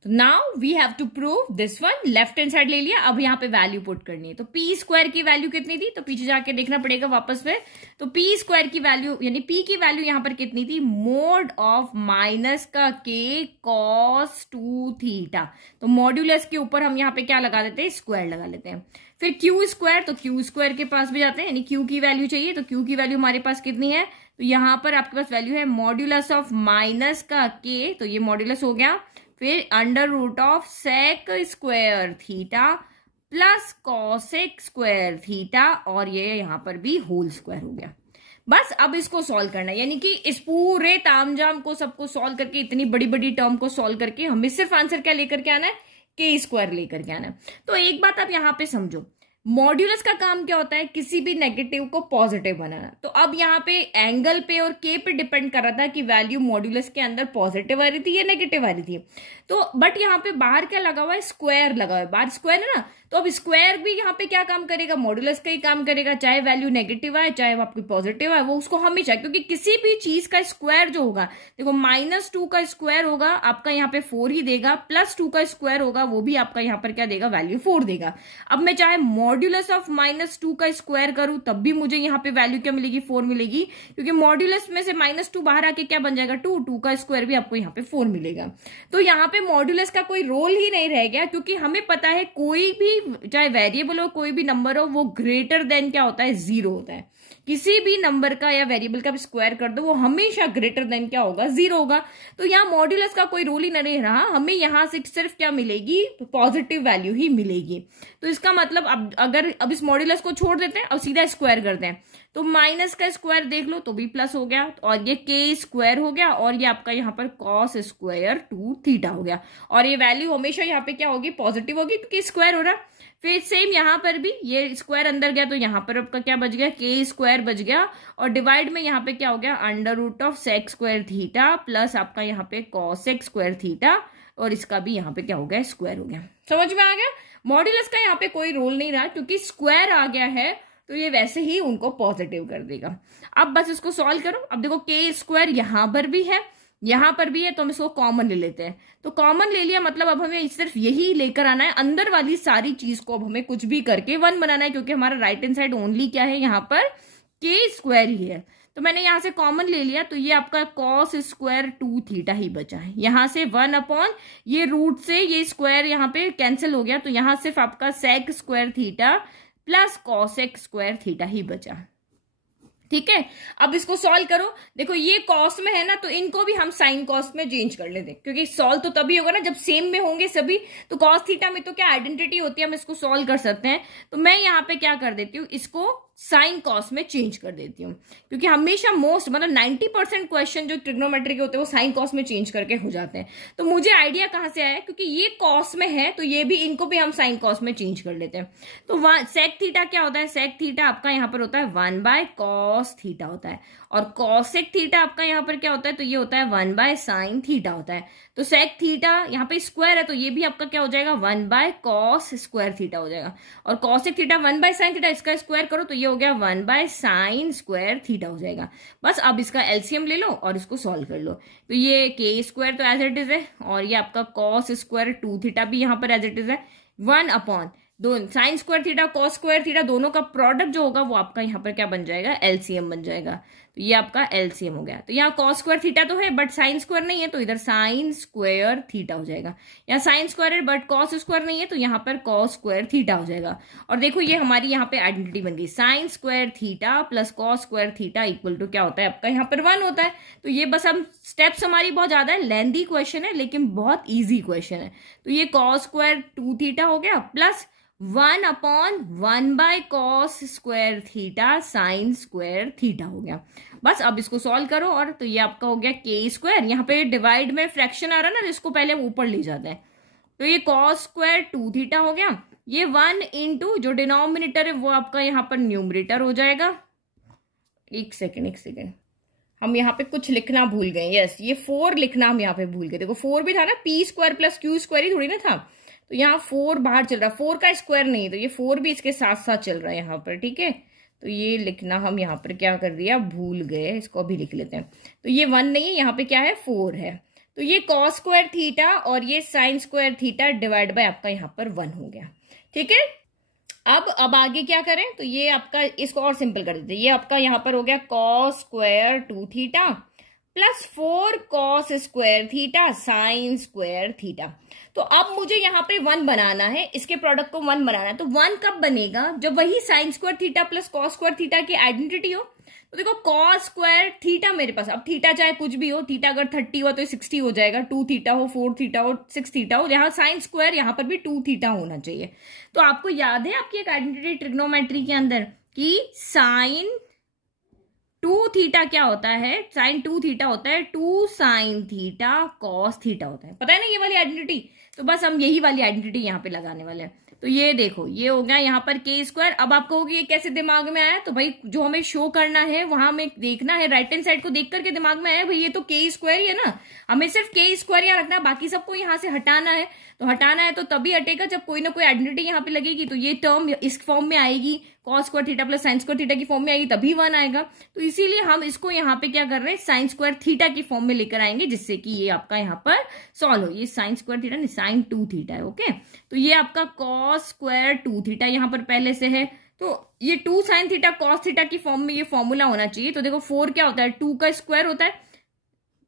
तो now we have to prove this one, left hand side ले लिया, अब यहाँ पे वैल्यू पुट करनी है। तो पी स्क्वायर की वैल्यू कितनी थी, तो पीछे जाके देखना पड़ेगा वापस में, तो पी स्क्वायर की वैल्यू यानी पी की वैल्यू यहाँ पर कितनी थी, मोड ऑफ माइनस का के कॉस 2 थीटा, तो मॉड्यूलस के ऊपर हम यहाँ पे क्या लगा देते हैं, स्क्वायर लगा लेते हैं। फिर क्यू स्क्वायर, तो क्यू स्क्वायर के पास भी जाते हैं, यानी क्यू की वैल्यू चाहिए, तो क्यू की वैल्यू हमारे पास कितनी है, तो यहाँ पर आपके पास वैल्यू है मॉड्यूलस ऑफ माइनस का के, तो ये मॉड्यूलस हो गया, फिर under root of sec square theta plus cosec square theta, और ये यहाँ पर भी होल स्क्वायर हो गया। बस अब इसको सॉल्व करना है, यानी कि इस पूरे तामझाम को सबको सॉल्व करके, इतनी बड़ी बड़ी टर्म को सॉल्व करके हमें सिर्फ आंसर क्या लेकर के आना है, के स्क्वायर लेकर के आना है। तो एक बात आप यहाँ पे समझो, मॉड्यूलस का काम क्या होता है, किसी भी नेगेटिव को पॉजिटिव बनाना। तो अब यहाँ पे एंगल पे और के पे डिपेंड कर रहा था कि वैल्यू मॉड्यूलस के अंदर पॉजिटिव आ रही थी या नेगेटिव आ रही थी। तो बट यहाँ पे बाहर क्या लगा हुआ है, स्क्वायर लगा हुआ है, बाहर स्क्वायर है ना, तो अब स्क्वायर भी यहाँ पे क्या काम करेगा, मॉड्यूलस का ही काम करेगा, चाहे वैल्यू नेगेटिव आए चाहे वो आपकी पॉजिटिव आए, वो उसको हमेशा, क्योंकि किसी भी चीज का स्क्वायर जो होगा, देखो -2 का स्क्वायर होगा आपका यहाँ पे 4 ही देगा, +2 का स्क्वायर होगा वो भी आपका यहाँ पर क्या देगा, वैल्यू 4 देगा। अब मैं चाहे मॉड्यूलस ऑफ -2 का स्क्वायर करूं तब भी मुझे यहाँ पे वैल्यू क्या मिलेगी, 4 मिलेगी, क्योंकि मॉड्यूलस में से -2 बाहर आके क्या बन जाएगा, 2 का स्क्वायर भी आपको यहाँ पे 4 मिलेगा। तो यहाँ पे मॉड्यूलस का कोई रोल ही नहीं रह गया, क्योंकि हमें पता है कोई भी चाहे वेरिएबल हो कोई भी नंबर हो वो ग्रेटर देन क्या होता है, 0 होता है। किसी भी नंबर का या वेरिएबल का भी स्क्वायर कर दो वो हमेशा ग्रेटर देन क्या होगा, 0 होगा। तो यहाँ मॉड्यूलस का कोई रोल ही नहीं रहा, हमें यहाँ से सिर्फ क्या मिलेगी, पॉजिटिव वैल्यू ही मिलेगी। तो इसका मतलब अब इस मॉड्यूलस को छोड़ देते हैं और सीधा स्क्वायर करते हैं, तो माइनस का स्क्वायर देख लो तो भी प्लस हो गया, और ये के स्क्वायर हो गया, और ये आपका यहाँ पर कॉस स्क्वायर 2 थीटा हो गया, और ये वैल्यू हमेशा यहाँ पे क्या होगी, पॉजिटिव होगी, क्योंकि स्क्वायर हो रहा है। फिर सेम यहाँ पर भी ये स्क्वायर अंदर गया तो यहाँ पर आपका क्या बच गया, के स्क्वायर बच गया, और डिवाइड में यहाँ पे क्या हो गया, under root of sec square theta plus आपका यहाँ पे कॉसेक स्क्वायर थीटा, और इसका भी यहाँ पे क्या हो गया, स्क्वायर हो गया। समझ में आ गया, मॉड्यूलस का यहाँ पे कोई रोल नहीं रहा, क्योंकि स्क्वायर आ गया है तो ये वैसे ही उनको पॉजिटिव कर देगा। अब बस इसको सॉल्व करो। अब देखो के स्क्वायर यहां पर भी है, यहां पर भी है, तो हम इसको कॉमन ले लेते हैं। तो कॉमन ले लिया, मतलब अब हमें सिर्फ यही लेकर आना है, अंदर वाली सारी चीज को अब हमें कुछ भी करके 1 बनाना है, क्योंकि हमारा राइट हैंड साइड ओनली क्या है, यहाँ पर के स्क्वायर ही है। तो मैंने यहां से कॉमन ले लिया, तो ये आपका कॉस स्क्वायर 2 थीटा ही बचा है। यहां से 1 अपॉन ये रूट से ये स्क्वायर यहाँ पे कैंसिल हो गया, तो यहां सिर्फ आपका sec square theta plus cosec square theta ही बचा। ठीक है, अब इसको सॉल्व करो। देखो ये कॉस में है ना, तो इनको भी हम साइन कॉस में चेंज कर लेते हैं, क्योंकि सॉल्व तो तभी होगा ना जब सेम में होंगे सभी। तो कॉस थीटा में तो क्या आइडेंटिटी होती है, हम इसको सॉल्व कर सकते हैं। तो मैं यहाँ पे क्या कर देती हूँ, इसको साइन कॉस में चेंज कर देती हूँ, क्योंकि हमेशा मतलब 90% क्वेश्चन जो ट्रिग्नोमेट्री के होते हैं वो साइन कॉस में चेंज करके हो जाते हैं। तो मुझे आइडिया कहाँ से आया, क्योंकि ये कॉस में है तो ये भी, इनको भी हम साइन कॉस में चेंज कर लेते हैं। तो सेक थीटा क्या होता है, सेक थीटा आपका यहाँ पर होता है 1/cos थीटा होता है, और कॉसेक थीटा आपका यहाँ पर क्या होता है, तो ये होता है 1/sin थीटा होता है। तो सेक थीटा यहाँ पे स्क्वायर है, तो ये भी आपका क्या हो जाएगा, 1/cos स्क्वायर थीटा हो जाएगा, और कॉसेक थीटा 1/sin थीटा, इसका स्क्वायर करो तो ये हो गया 1/sin स्क्वायर थीटा हो जाएगा। बस अब इसका एलसीएम ले लो और इसको सॉल्व कर लो। तो ये के स्क्वायर तो एज इट इज है, और ये आपका कॉस स्क्वायर 2 थीटा भी यहाँ पर एज इट इज है, 1 upon sine square theta cos square theta, दोनों का प्रोडक्ट जो होगा वो आपका यहाँ पर क्या बन जाएगा, एलसीएम बन जाएगा। तो ये आपका एलसीएम हो गया। तो यहाँ कॉस स्क्वायर थीटा तो है बट साइन स्क्वायर नहीं है, तो इधर साइन स्क्वायर थीटा हो जाएगा। यहाँ साइन स्क्वायर है बट कॉस स्क्वायर नहीं है, तो यहाँ पर कॉस स्क्वायर थीटा हो जाएगा। और देखो ये हमारी यहाँ पे आइडेंटिटी बन गई, sine square theta plus cos square theta equal to क्या होता है आपका यहाँ पर 1 होता है। तो ये बस हम स्टेप्स हमारी बहुत ज्यादा है, लेंथी क्वेश्चन है लेकिन बहुत ईजी क्वेश्चन है। तो ये कॉस स्क्वायर 2 थीटा हो गया plus 1/1 cos square theta sine square theta हो गया। बस अब इसको सॉल्व करो और तो ये आपका हो गया के स्क्वायर, यहाँ पे डिवाइड में फ्रैक्शन आ रहा है ना, इसको पहले हम ऊपर ले जाते हैं। तो ये कॉस स्क्वायर 2 थीटा हो गया, ये 1 इंटू जो डिनोमिनेटर है वो आपका यहाँ पर न्यूमरेटर हो जाएगा। एक सेकेंड हम यहाँ पे कुछ लिखना भूल गए। यस, ये 4 लिखना हम यहाँ पे भूल गए। देखो 4 भी था ना, P square plus Q square ही थोड़ी ना था, तो यहाँ 4 बाहर चल रहा है, 4 का स्क्वायर नहीं, तो ये 4 भी इसके साथ साथ चल रहा है यहाँ पर, ठीक है। तो ये लिखना हम यहाँ पर क्या कर दिया, भूल गए, इसको अभी लिख लेते हैं। तो ये 1 नहीं है, यहाँ पे क्या है 4 है। तो ये कॉस स्क्वायर थीटा और ये sign square theta divide by आपका यहाँ पर 1 हो गया, ठीक है। अब आगे क्या करें, तो ये आपका इसको और सिंपल कर देते हैं। ये आपका यहाँ पर हो गया cos square 2 theta plus 4 cos square theta sine square theta. तो अब मुझे यहाँ पे 1 बनाना है, इसके प्रोडक्ट को 1 बनाना है। तो 1 कब बनेगा, जब वही sign square theta plus cos square theta की आइडेंटिटी हो। तो देखो कॉस स्क्वायर थीटा मेरे पास, अब थीटा चाहे कुछ भी हो, थीटा अगर 30 हुआ तो 60 हो जाएगा, 2 थीटा हो, 4 थीटा हो, 6 थीटा हो, यहाँ साइन स्क्वायर यहाँ पर भी 2 थीटा होना चाहिए। तो आपको याद है आपकी एक आइडेंटिटी ट्रिग्नोमेट्री के अंदर कि साइन 2 थीटा क्या होता है, साइन 2 थीटा होता है 2 साइन थीटा कॉस थीटा होता है, पता है ना ये वाली आइडेंटिटी। तो बस हम यही वाली आइडेंटिटी यहाँ पे लगाने वाले हैं। तो ये देखो ये हो गया यहाँ पर के स्क्वायर। अब आप कहोगे ये कैसे दिमाग में आया, तो भाई जो हमें शो करना है वहां हमें देखना है, राइट हैंड साइड को देख करके दिमाग में आया भाई ये तो के स्क्वायर ही है ना, हमें सिर्फ के स्क्वायर यहाँ रखना है, बाकी सबको यहाँ से हटाना है। तो हटाना है तो तभी हटेगा जब कोई ना कोई आइडेंटिटी यहाँ पे लगेगी। तो ये टर्म इस फॉर्म में आएगी, cos square theta plus sign square theta की फॉर्म में आएगी, तभी 1 आएगा। तो इसीलिए हम इसको यहाँ पे क्या कर रहे हैं, साइन स्क्वायर थीटा की फॉर्म में लेकर आएंगे, जिससे कि ये आपका यहाँ पर सॉल्व हो। ये साइन स्क्वायर थीटा नहीं, साइन 2 थीटा है, ओके। तो ये आपका कॉस स्क्वायर 2 थीटा यहाँ पर पहले से है, तो ये 2 साइन थीटा कॉस थीटा की फॉर्म में ये फॉर्मूला होना चाहिए। तो देखो 4 क्या होता है, 2 का स्क्वायर होता है,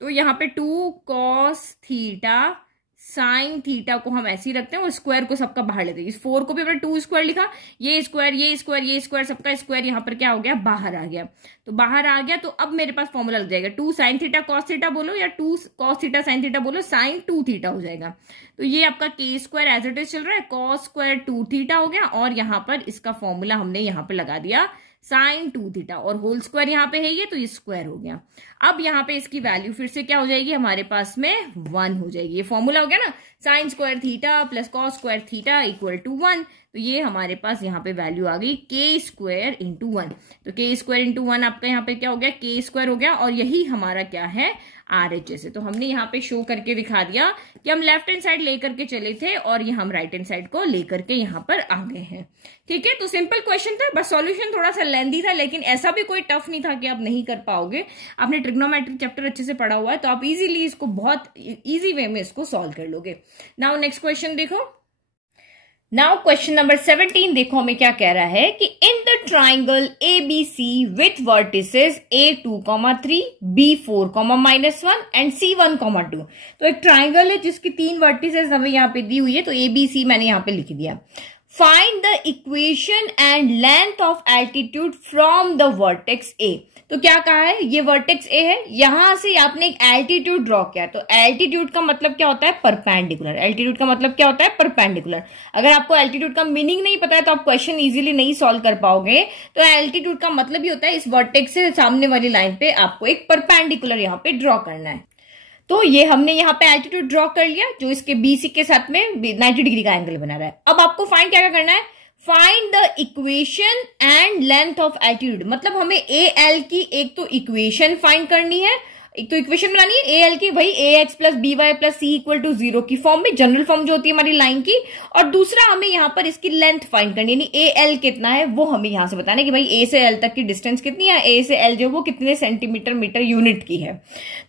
तो यहाँ पे 2 कॉस थीटा साइन थीटा को हम ऐसे ही रखते हैं और स्क्वायर को सबका बाहर लेते हैं। इस 4 को भी हमने 2 स्क्वायर लिखा, ये स्क्वायर ये स्क्वायर ये स्क्वायर सबका स्क्वायर यहाँ पर क्या हो गया, बाहर आ गया। तो बाहर आ गया तो अब मेरे पास फॉर्मूला लग जाएगा, 2 साइन थीटा कॉस थीटा बोलो या 2 कॉस थीटा साइन थीटा बोलो, साइन 2 थीटा हो जाएगा। तो ये आपका के स्क्वायर एज इट इज चल रहा है, कॉस स्क्वायर 2 थीटा हो गया, और यहाँ पर इसका फॉर्मूला हमने यहाँ पर लगा दिया साइन 2 थीटा, और होल स्क्वायर यहाँ पे है ये, तो ये स्क्वायर हो गया। अब यहाँ पे इसकी वैल्यू फिर से क्या हो जाएगी, हमारे पास में 1 हो जाएगी। ये फॉर्मूला हो गया ना, sine square theta plus cos square theta equal to 1। तो ये हमारे पास यहाँ पे वैल्यू आ गई के स्क्वायर इंटू 1। तो के स्क्वायर इंटू 1 आपका यहाँ पे क्या हो गया, के स्क्वायर हो गया, और यही हमारा क्या है, RHS है। तो हमने यहाँ पे शो करके दिखा दिया कि हम लेफ्ट हैंड साइड लेकर के चले थे और ये हम राइट हैंड साइड को लेकर के यहाँ पर आ गए हैं, ठीक है। तो सिंपल क्वेश्चन था, बस सॉल्यूशन थोड़ा सा लेंथी था, लेकिन ऐसा भी कोई टफ नहीं था कि आप नहीं कर पाओगे। आपने ट्रिग्नोमेट्री चैप्टर अच्छे से पढ़ा हुआ है, तो आप इजीली इसको बहुत इजी वे में इसको सॉल्व कर लोगे। नाउ नेक्स्ट क्वेश्चन देखो। नाउ क्वेश्चन नंबर 17 देखो हमें क्या कह रहा है कि in the triangle ABC with vertices A2, 3, B4, -1 and C1, 2। तो एक ट्राइंगल है जिसकी 3 वर्टिसेस हमें यहाँ पे दी हुई है, तो ABC मैंने यहाँ पे लिख दिया। Find the equation and length of altitude from the vertex A। तो क्या कहा है, ये वर्टेक्स A है, यहां से आपने एक एल्टीट्यूड ड्रॉ किया। तो एल्टीट्यूड का मतलब क्या होता है, परपेंडिकुलर। एल्टीट्यूड का मतलब क्या होता है, परपेंडिकुलर। अगर आपको एल्टीट्यूड का मीनिंग नहीं पता है तो आप क्वेश्चन इजीली नहीं सॉल्व कर पाओगे। तो एल्टीट्यूड का मतलब ही होता है इस वर्टेक्स से सामने वाली लाइन पे आपको एक परपेंडिकुलर यहाँ पे ड्रॉ करना है। तो ये हमने यहाँ पे एल्टीट्यूड ड्रॉ कर लिया, जो इसके BC के साथ में 90 डिग्री का एंगल बना रहा है। अब आपको फाइंड क्या करना है, find the equation and length of altitude. मतलब हमें AL की एक तो इक्वेशन फाइंड करनी है, एक तो इक्वेशन बनानी है ए एल की, वही A x plus B Y plus C equal to 0 की फॉर्म में, जनरल फॉर्म जो होती है हमारी लाइन की। और दूसरा हमें यहाँ पर इसकी लेंथ फाइंड करनी है, यानी ए एल कितना है वो हमें यहां से बताना है कि भाई ए से एल तक की डिस्टेंस कितनी है, ए से एल जो वो कितने सेंटीमीटर मीटर यूनिट की है।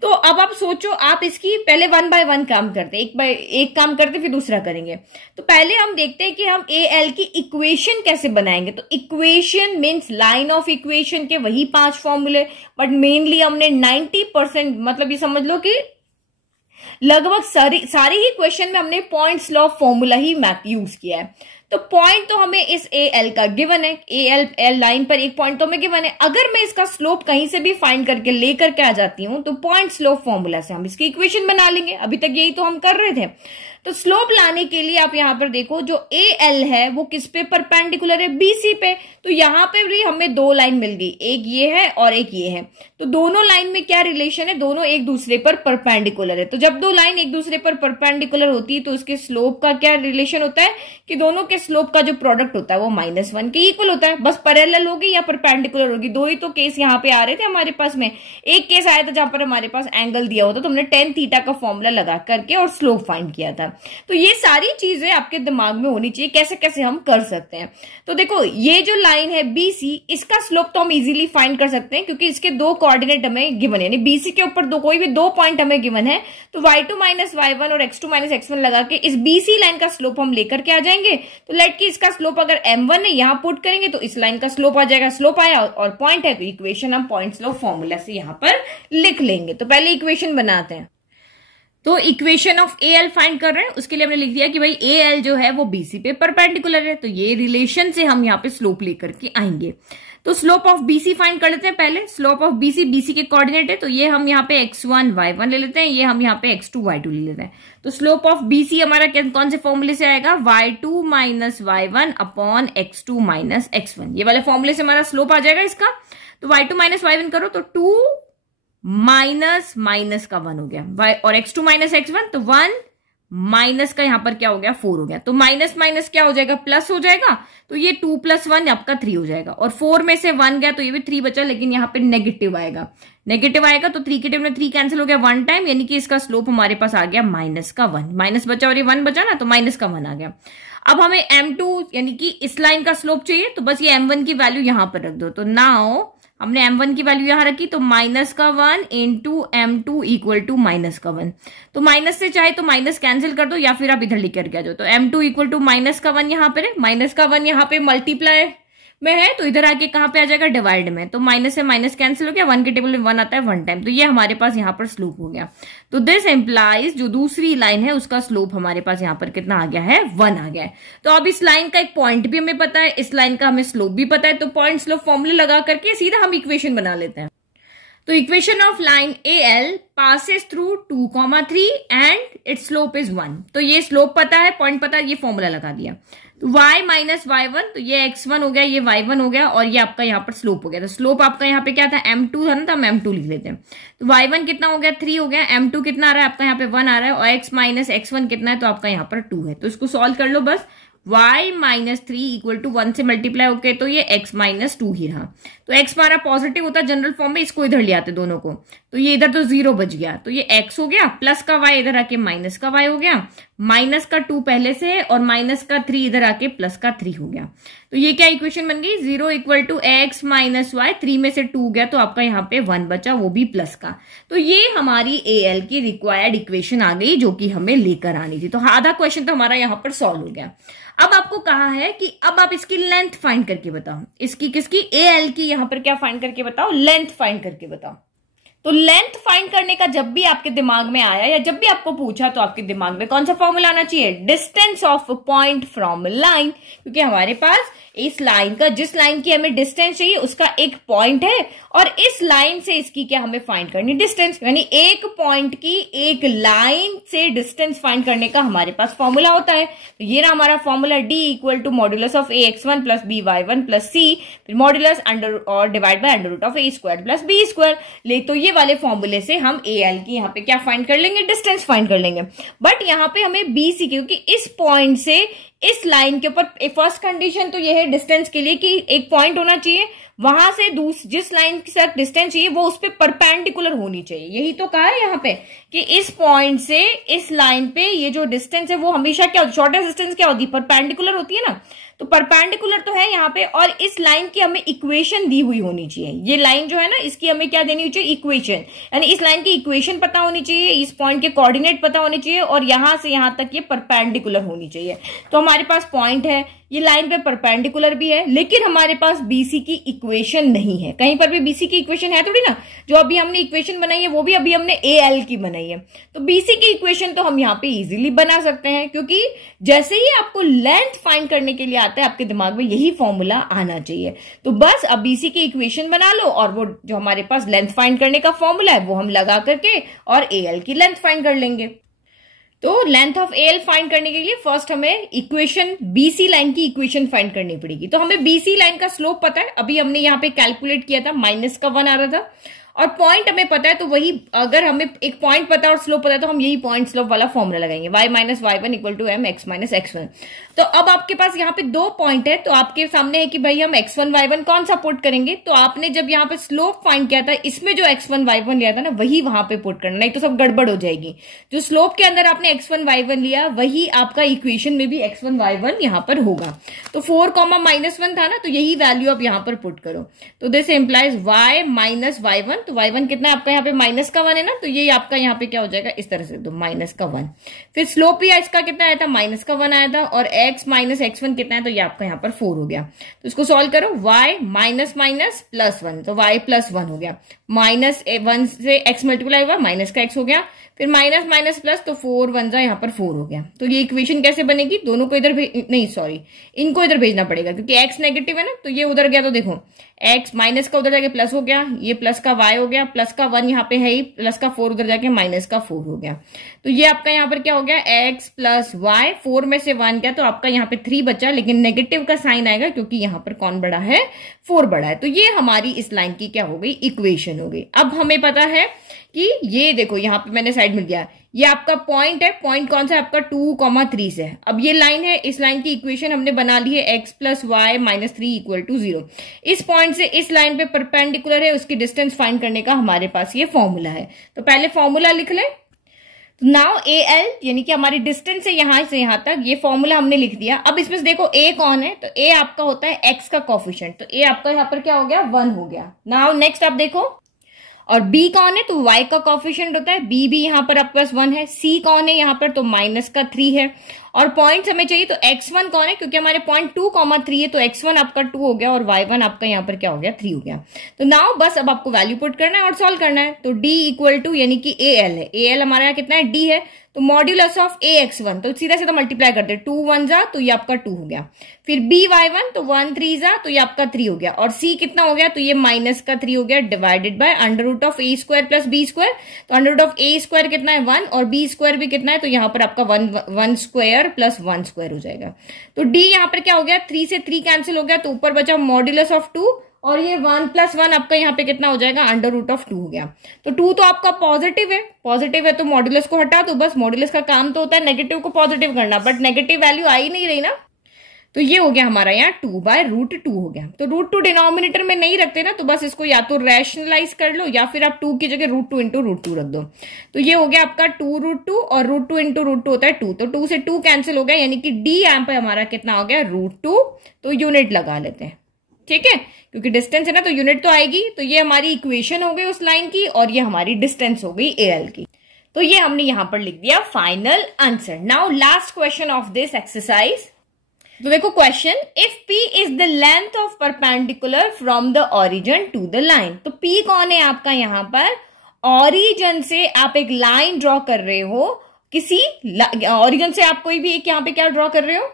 तो अब आप सोचो, आप इसकी पहले 1 बाय 1 काम करते हैं, एक काम करते फिर दूसरा करेंगे। तो पहले हम देखते हैं कि हम ए एल की इक्वेशन कैसे बनाएंगे। तो equation means line of equation के वही 5 फॉर्मूले, बट मेनली हमने 90% मतलब ये समझ लो कि लगभग सारी ही क्वेश्चन में हमने पॉइंट्स लॉ फॉर्मूला ही मैथ यूज किया है। तो पॉइंट तो हमें इस ए एल का गिवन है, ए एल लाइन पर एक पॉइंट तो हमें गिवन है। अगर मैं इसका स्लोप कहीं से भी फाइंड करके लेकर के आ जाती हूं तो पॉइंट स्लोप फॉर्मूला से हम इसकी इक्वेशन बना लेंगे। अभी तक यही तो हम कर रहे थे। तो स्लोप लाने के लिए आप यहां पर देखो, जो ए एल है वो किस पे परपेंडिकुलर है, बीसी पे। तो यहां पे भी हमें 2 लाइन मिल गई, एक ये है और एक ये है। तो दोनों लाइन में क्या रिलेशन है, दोनों एक दूसरे पर परपेंडिकुलर है। तो जब 2 लाइन एक दूसरे पर परपेंडिकुलर होती है तो उसके स्लोप का क्या रिलेशन होता है कि दोनों के स्लोप का जो प्रोडक्ट होता है वो -1 के इक्वल होता है। बस पैरेलल होगी या परपेंडिकुलर होगी, 2 ही तो केस यहाँ पे आ रहे थे हमारे पास में। एक केस आया था जहां पर हमारे पास एंगल दिया होता, तो हमने tan थीटा का फॉर्मूला लगा करके और स्लोप फाइंड किया था। तो ये सारी चीजें आपके दिमाग में होनी चाहिए, कैसे कैसे हम कर सकते हैं। तो देखो, ये जो लाइन है BC, इसका स्लोप तो हम इजीली फाइंड कर सकते हैं क्योंकि इसके 2 कोऑर्डिनेट हमें गिवन है, यानी BC के ऊपर कोई भी 2 पॉइंट हमें गिवन है। तो y2 माइनस y1 और x2 माइनस x1 लगा के इस BC लाइन का स्लोप हम लेकर के आ जाएंगे। तो लेट की इसका स्लोप अगर m1 है, यहां पुट करेंगे तो इस लाइन का स्लोप आ जाएगा। स्लोप आया और पॉइंट है तो इक्वेशन हम पॉइंट स्लोप फॉर्मूला से यहां पर लिख लेंगे। तो पहले इक्वेशन बनाते हैं। तो equation of A L find कर रहे हैं, उसके लिए हमने लिख दिया कि भाई ए एल जो है वो बीसी पे परपेंडिकुलर है। तो ये रिलेशन से हम यहाँ पे स्लोप लेकर के आएंगे। तो स्लोप ऑफ बीसी फाइंड कर लेते हैं पहले। स्लोप ऑफ बीसी के कोऑर्डिनेट है, तो ये हम यहाँ पे x1 y1 ले लेते हैं, ये हम यहाँ पे x2 y2 ले लेते हैं। तो स्लोप ऑफ बीसी हमारा कौन से फॉर्मूले से आएगा, y2 minus y1 upon x2 minus x1। ये वाले फॉर्मूले से हमारा स्लोप आ जाएगा इसका। तो y2 माइनस y1 करो तो 2 माइनस माइनस का 1 हो गया, और x2 माइनस x1 तो 1 माइनस का यहां पर क्या हो गया, 4 हो गया। तो माइनस माइनस क्या हो जाएगा, प्लस हो जाएगा। तो ये 2 + 1 आपका 3 हो जाएगा, और 4 में से 1 गया तो ये भी 3 बचा, लेकिन यहाँ पे नेगेटिव आएगा। नेगेटिव आएगा तो 3 के टेबल में 3 कैंसिल हो गया 1 टाइम, यानी कि इसका स्लोप हमारे पास आ गया -1। माइनस बचा और ये 1 बचा ना, तो -1 आ गया। अब हमें m2 यानी कि इस लाइन का स्लोप चाहिए, तो बस ये m1 की वैल्यू यहां पर रख दो। तो नाउ हमने m1 की वैल्यू यहां रखी, तो -1 इंटू m2 इक्वल टू -1। तो माइनस से चाहे तो माइनस कैंसिल कर दो या फिर आप इधर लिख करके आ जाओ। तो m2 इक्वल टू -1 यहां पर है, -1 यहां पे मल्टीप्लाई में है, तो इधर आके कहां पे आ जाएगा, डिवाइड में। तो माइनस से माइनस कैंसिल हो गया, 1 के टेबल में 1 आता है 1 टाइम। तो ये हमारे पास यहाँ पर स्लोप हो गया। तो दिस एम्प्लाइज जो दूसरी लाइन है उसका स्लोप हमारे पास यहाँ पर कितना आ गया है, 1 आ गया है। तो अब इस लाइन का एक पॉइंट भी हमें पता है, इस लाइन का हमें स्लोप भी पता है। तो पॉइंट स्लोप फॉर्मूला लगा करके सीधा हम इक्वेशन बना लेते हैं। तो equation of line AL passes through 2, 3 and its slope is 1। तो ये स्लोप पता है, पॉइंट पता है, ये फॉर्मूला लगा दिया। तो y माइनस y1, तो ये x1 हो गया, ये y1 हो गया, और ये आपका यहाँ पर स्लोप हो गया। तो स्लोप आपका यहाँ पे क्या था, m2 था ना, तो हम m2 लिख लेते हैं। तो y1 कितना हो गया, 3 हो गया। m2 कितना आ रहा है आपका यहाँ पे 1 आ रहा है, और x माइनस x1 कितना है, तो आपका यहाँ पर 2 है। तो इसको सॉल्व कर लो बस। y माइनस 3 इक्वल टू 1 से मल्टीप्लाई होके, तो ये x माइनस 2 ही रहा। तो x हमारा पॉजिटिव होता है जनरल फॉर्म में, इसको इधर ले आते दोनों को, तो ये इधर तो 0 बच गया। तो ये x हो गया, प्लस का y इधर आके माइनस का y हो गया, माइनस का 2 पहले से और माइनस का 3 इधर आके प्लस का 3 हो गया। तो ये क्या इक्वेशन बन गई, 0 equal to x minus y, 3 में से 2 गया तो आपका यहाँ पे 1 बचा, वो भी प्लस का। तो ये हमारी AL की रिक्वायर्ड इक्वेशन आ गई जो कि हमें लेकर आनी थी। तो आधा क्वेश्चन तो हमारा यहाँ पर सॉल्व हो गया। अब आपको कहा है कि अब आप इसकी लेंथ फाइंड करके बताओ, इसकी किसकी, AL की। यहां पर क्या फाइंड करके बताओ, लेंथ फाइंड करके बताओ। तो लेंथ फाइंड करने का जब भी आपके दिमाग में आया या जब भी आपको पूछा तो आपके दिमाग में कौन सा फॉर्मूला आना चाहिए, distance of point from line. क्योंकि हमारे पास इस लाइन का, जिस लाइन की हमें डिस्टेंस चाहिए उसका एक पॉइंट है, और इस लाइन से इसकी क्या हमें फाइंड करनी, डिस्टेंस। यानी एक पॉइंट की एक लाइन से डिस्टेंस फाइंड करने का हमारे पास फॉर्मूला होता है। तो ये रहा हमारा formula, D equal to modulus of ax1 plus by1 plus c, फिर मॉड्यूलस अंडर और divide by under root of a square plus b square. ले तो ये वाले फॉर्मूले से हम AL की यहाँ पे क्या फाइंड कर लेंगे, डिस्टेंस फाइंड कर लेंगे। बट यहाँ पे हमें BC, क्योंकि इस पॉइंट से इस लाइन के ऊपर फर्स्ट कंडीशन तो ये है डिस्टेंस के लिए कि एक पॉइंट होना चाहिए, वहां से जिस लाइन के साथ डिस्टेंस चाहिए वो उस पर परपेंडिकुलर होनी चाहिए। यही तो कहा है यहाँ पे कि इस पॉइंट से इस लाइन पे ये जो डिस्टेंस है वो हमेशा क्या होती है, शॉर्टेस्ट डिस्टेंस क्या होती है, परपेंडिकुलर होती है ना। तो परपेंडिकुलर तो है यहाँ पे, और इस लाइन की हमें इक्वेशन दी हुई होनी चाहिए। ये लाइन जो है ना इसकी हमें क्या देनी चाहिए, इक्वेशन, यानी इस लाइन की इक्वेशन पता होनी चाहिए, इस पॉइंट के कोऑर्डिनेट पता होने चाहिए, और यहां से यहां तक ये परपेंडिकुलर होनी चाहिए। तो हमारे पास पॉइंट है, ये लाइन पे परपेंडिकुलर भी है, लेकिन हमारे पास बीसी की इक्वेशन नहीं है। कहीं पर भी बीसी की इक्वेशन है थोड़ी ना, जो अभी हमने इक्वेशन बनाई है वो भी अभी हमने एएल की बनाई है। तो बीसी की इक्वेशन तो हम यहाँ पे इजीली बना सकते हैं, क्योंकि जैसे ही आपको लेंथ फाइंड करने के लिए आता है आपके दिमाग में यही फॉर्मूला आना चाहिए। तो बस अब बीसी की इक्वेशन बना लो, और वो जो हमारे पास लेंथ फाइंड करने का फॉर्मूला है वो हम लगा करके और एएल की लेंथ फाइंड कर लेंगे। तो लेंथ ऑफ एल फाइंड करने के लिए फर्स्ट हमें इक्वेशन बीसी लाइन की इक्वेशन फाइंड करनी पड़ेगी। तो हमें बीसी लाइन का स्लोप पता है, अभी हमने यहाँ पे कैलकुलेट किया था, -1 आ रहा था, और पॉइंट हमें पता है। तो वही, अगर हमें एक पॉइंट पता है और स्लोप पता है तो हम यही पॉइंट स्लोप वाला फॉर्मूला लगाएंगे, y - y1 = mx - x1। तो अब आपके पास यहाँ पे 2 पॉइंट है, तो आपके सामने है कि भाई हम x1 y1 कौन सा पुट करेंगे। तो आपने जब यहाँ पे स्लोप फाइंड किया था, इसमें जो x1 y1 लिया था ना वही वहां पे पुट करना, नहीं तो सब गड़बड़ हो जाएगी। जो स्लोप के अंदर आपने x1 y1 लिया वही आपका इक्वेशन में भी x1 y1 यहाँ पर होगा। तो 4, -1 था ना, तो यही वैल्यू आप यहाँ पर पुट करो। तो दिस इंप्लाइज y - y1। तो y1 कितना आपका यहाँ पे -1 है ना, तो ये आपका यहाँ पे क्या हो जाएगा, इस तरह से, तो -1। फिर स्लोप भी इसका कितना आया था, -1 आया था, और x - x1 कितना है, तो ये आपका यहाँ पर 4 हो गया। तो इसको सॉल्व करो, y -1 तो y +1 हो गया, -1 से x मल्टीप्लाई हुआ, माइनस का x हो गया, फिर माइनस माइनस प्लस, तो 4 1 जा यहाँ पर 4 हो गया। तो ये इक्वेशन कैसे बनेगी, दोनों को इधर नहीं सॉरी इनको इधर भेजना पड़ेगा, क्योंकि x नेगेटिव है ना, तो ये उधर गया, तो देखो x माइनस का उधर जाके प्लस हो गया, ये प्लस का y हो गया, प्लस का 1 यहाँ पे है ही, प्लस का 4 उधर जाके माइनस का 4 हो गया। तो ये आपका यहाँ पर क्या हो गया, x + y, 4 में से 1 गया, तो आपका यहाँ पे 3 बचा, लेकिन नेगेटिव का साइन आएगा क्योंकि यहाँ पर कौन बड़ा है, 4 बड़ा है। तो ये हमारी इस लाइन की क्या हो गई, इक्वेशन हो गई। अब हमें पता है कि ये देखो यहाँ पे मैंने साइड में दिया, ये आपका पॉइंट है, पॉइंट कौन सा है आपका 2,3 से है। अब ये लाइन है, इस लाइन की इक्वेशन हमने बना ली है, x + y - 3 = 0। इस पॉइंट से इस लाइन पे परपेंडिकुलर है, उसकी डिस्टेंस फाइंड करने का हमारे पास ये फॉर्मूला है। तो पहले फॉर्मूला लिख ले। नाउ AL यानी कि हमारी डिस्टेंस है यहां से यहां तक, ये फॉर्मूला हमने लिख दिया। अब इसमें से देखो A कौन है, तो A आपका होता है x का कोफिशिएंट, तो A आपका यहाँ पर क्या हो गया, 1 हो गया। नाउ नेक्स्ट आप देखो, और B कौन है, तो y का कोफिशिएंट होता है, B भी यहाँ पर आपके पास 1 है। C कौन है यहाँ पर, तो -3 है। और पॉइंट्स हमें चाहिए, तो x1 कौन है, क्योंकि हमारे पॉइंट 2,3 है, तो x1 आपका 2 हो गया, और y1 आपका यहाँ पर क्या हो गया, 3 हो गया। तो नाउ बस अब आपको वैल्यू पुट करना है और सॉल्व करना है। तो D = यानी कि AL है, AL हमारा यहाँ कितना है, D है, तो मॉड्यूलस ऑफ AX1, तो सीधा सीधा मल्टीप्लाई करते, 2 1 जा, तो ये आपका 2 हो गया। फिर BY1, तो 1 3 जा, तो ये आपका 3 हो गया। और C कितना हो गया, तो ये -3 हो गया, डिवाइडेड बाय √a² + b²। तो √a² कितना है, 1, और b² भी कितना है, तो यहाँ पर आपका 1 स्क्वायर + 1 स्क्वायर हो जाएगा। तो D यहाँ पर क्या हो गया, 3 से 3 कैंसिल हो गया, तो ऊपर बचा मॉड्यूलस ऑफ 2, और ये 1 + 1 आपका यहाँ पे कितना हो जाएगा, √2 हो गया। तो 2 तो आपका पॉजिटिव है, तो मॉड्यूलस को हटा दो, बस मॉड्यूलस का काम तो होता है नेगेटिव को पॉजिटिव करना, बट नेगेटिव वैल्यू आ ही नहीं रही ना। तो ये हो गया हमारा यहाँ 2/√2 हो गया। तो √2 डिनोमिनेटर में नहीं रखते ना, तो बस इसको या तो रैशनलाइज कर लो, या फिर आप 2 की जगह √2 × √2 रख दो। तो ये हो गया आपका 2√2, और √2 × √2 होता है 2, तो 2 से 2 कैंसिल हो गया, यानी कि D यहाँ पे हमारा कितना हो गया, √2। तो यूनिट लगा लेते हैं, ठीक है, क्योंकि डिस्टेंस है ना, तो यूनिट तो आएगी। तो ये हमारी इक्वेशन हो गई उस लाइन की, और ये हमारी डिस्टेंस हो गई AL की। तो ये हमने यहां पर लिख दिया final answer. Now last question of this exercise. तो देखो question, if P is the length of perpendicular from the origin to the line. तो P कौन है आपका, यहाँ पर ओरिजिन से आप एक लाइन ड्रॉ कर रहे हो, किसी ओरिजिन से आप कोई भी एक यहाँ पे क्या ड्रॉ कर रहे हो।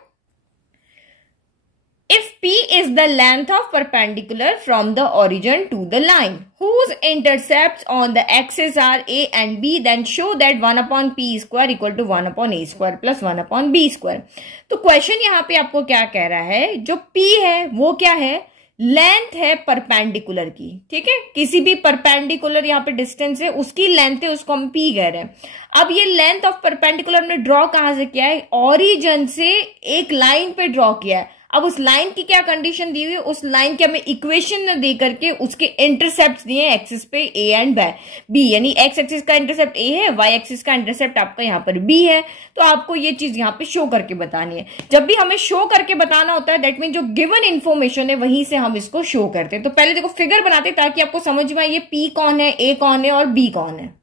If P is the length of perpendicular from the origin to the line whose intercepts on the axis are A and B, then show that 1/P² = 1/A² + 1/B²। तो क्वेश्चन यहाँ पे आपको क्या कह रहा है, जो P है वो क्या है, लेंथ है परपेंडिकुलर की, ठीक है, किसी भी परपेंडिकुलर यहाँ पे डिस्टेंस है, उसकी लेंथ है, उसको हम P कह रहे हैं। अब ये लेंथ ऑफ परपेंडिकुलर हमने ड्रॉ कहां से किया है, ओरिजिन से एक लाइन पे ड्रॉ किया है। अब उस लाइन की क्या कंडीशन दी हुई है, उस लाइन की हमें इक्वेशन दे करके उसके इंटरसेप्ट दिए एक्सिस पे ए एंड बी, यानी एक्स एक्सिस का इंटरसेप्ट ए है, वाई एक्सिस का इंटरसेप्ट आपका यहाँ पर बी है। तो आपको ये चीज यहाँ पे शो करके बतानी है। जब भी हमें शो करके बताना होता है दैट मीन जो गिवन इन्फॉर्मेशन है वहीं से हम इसको शो करते हैं। तो पहले देखो फिगर बनाते ताकि आपको समझ में आए ये पी कौन है, ए कौन है और बी कौन है।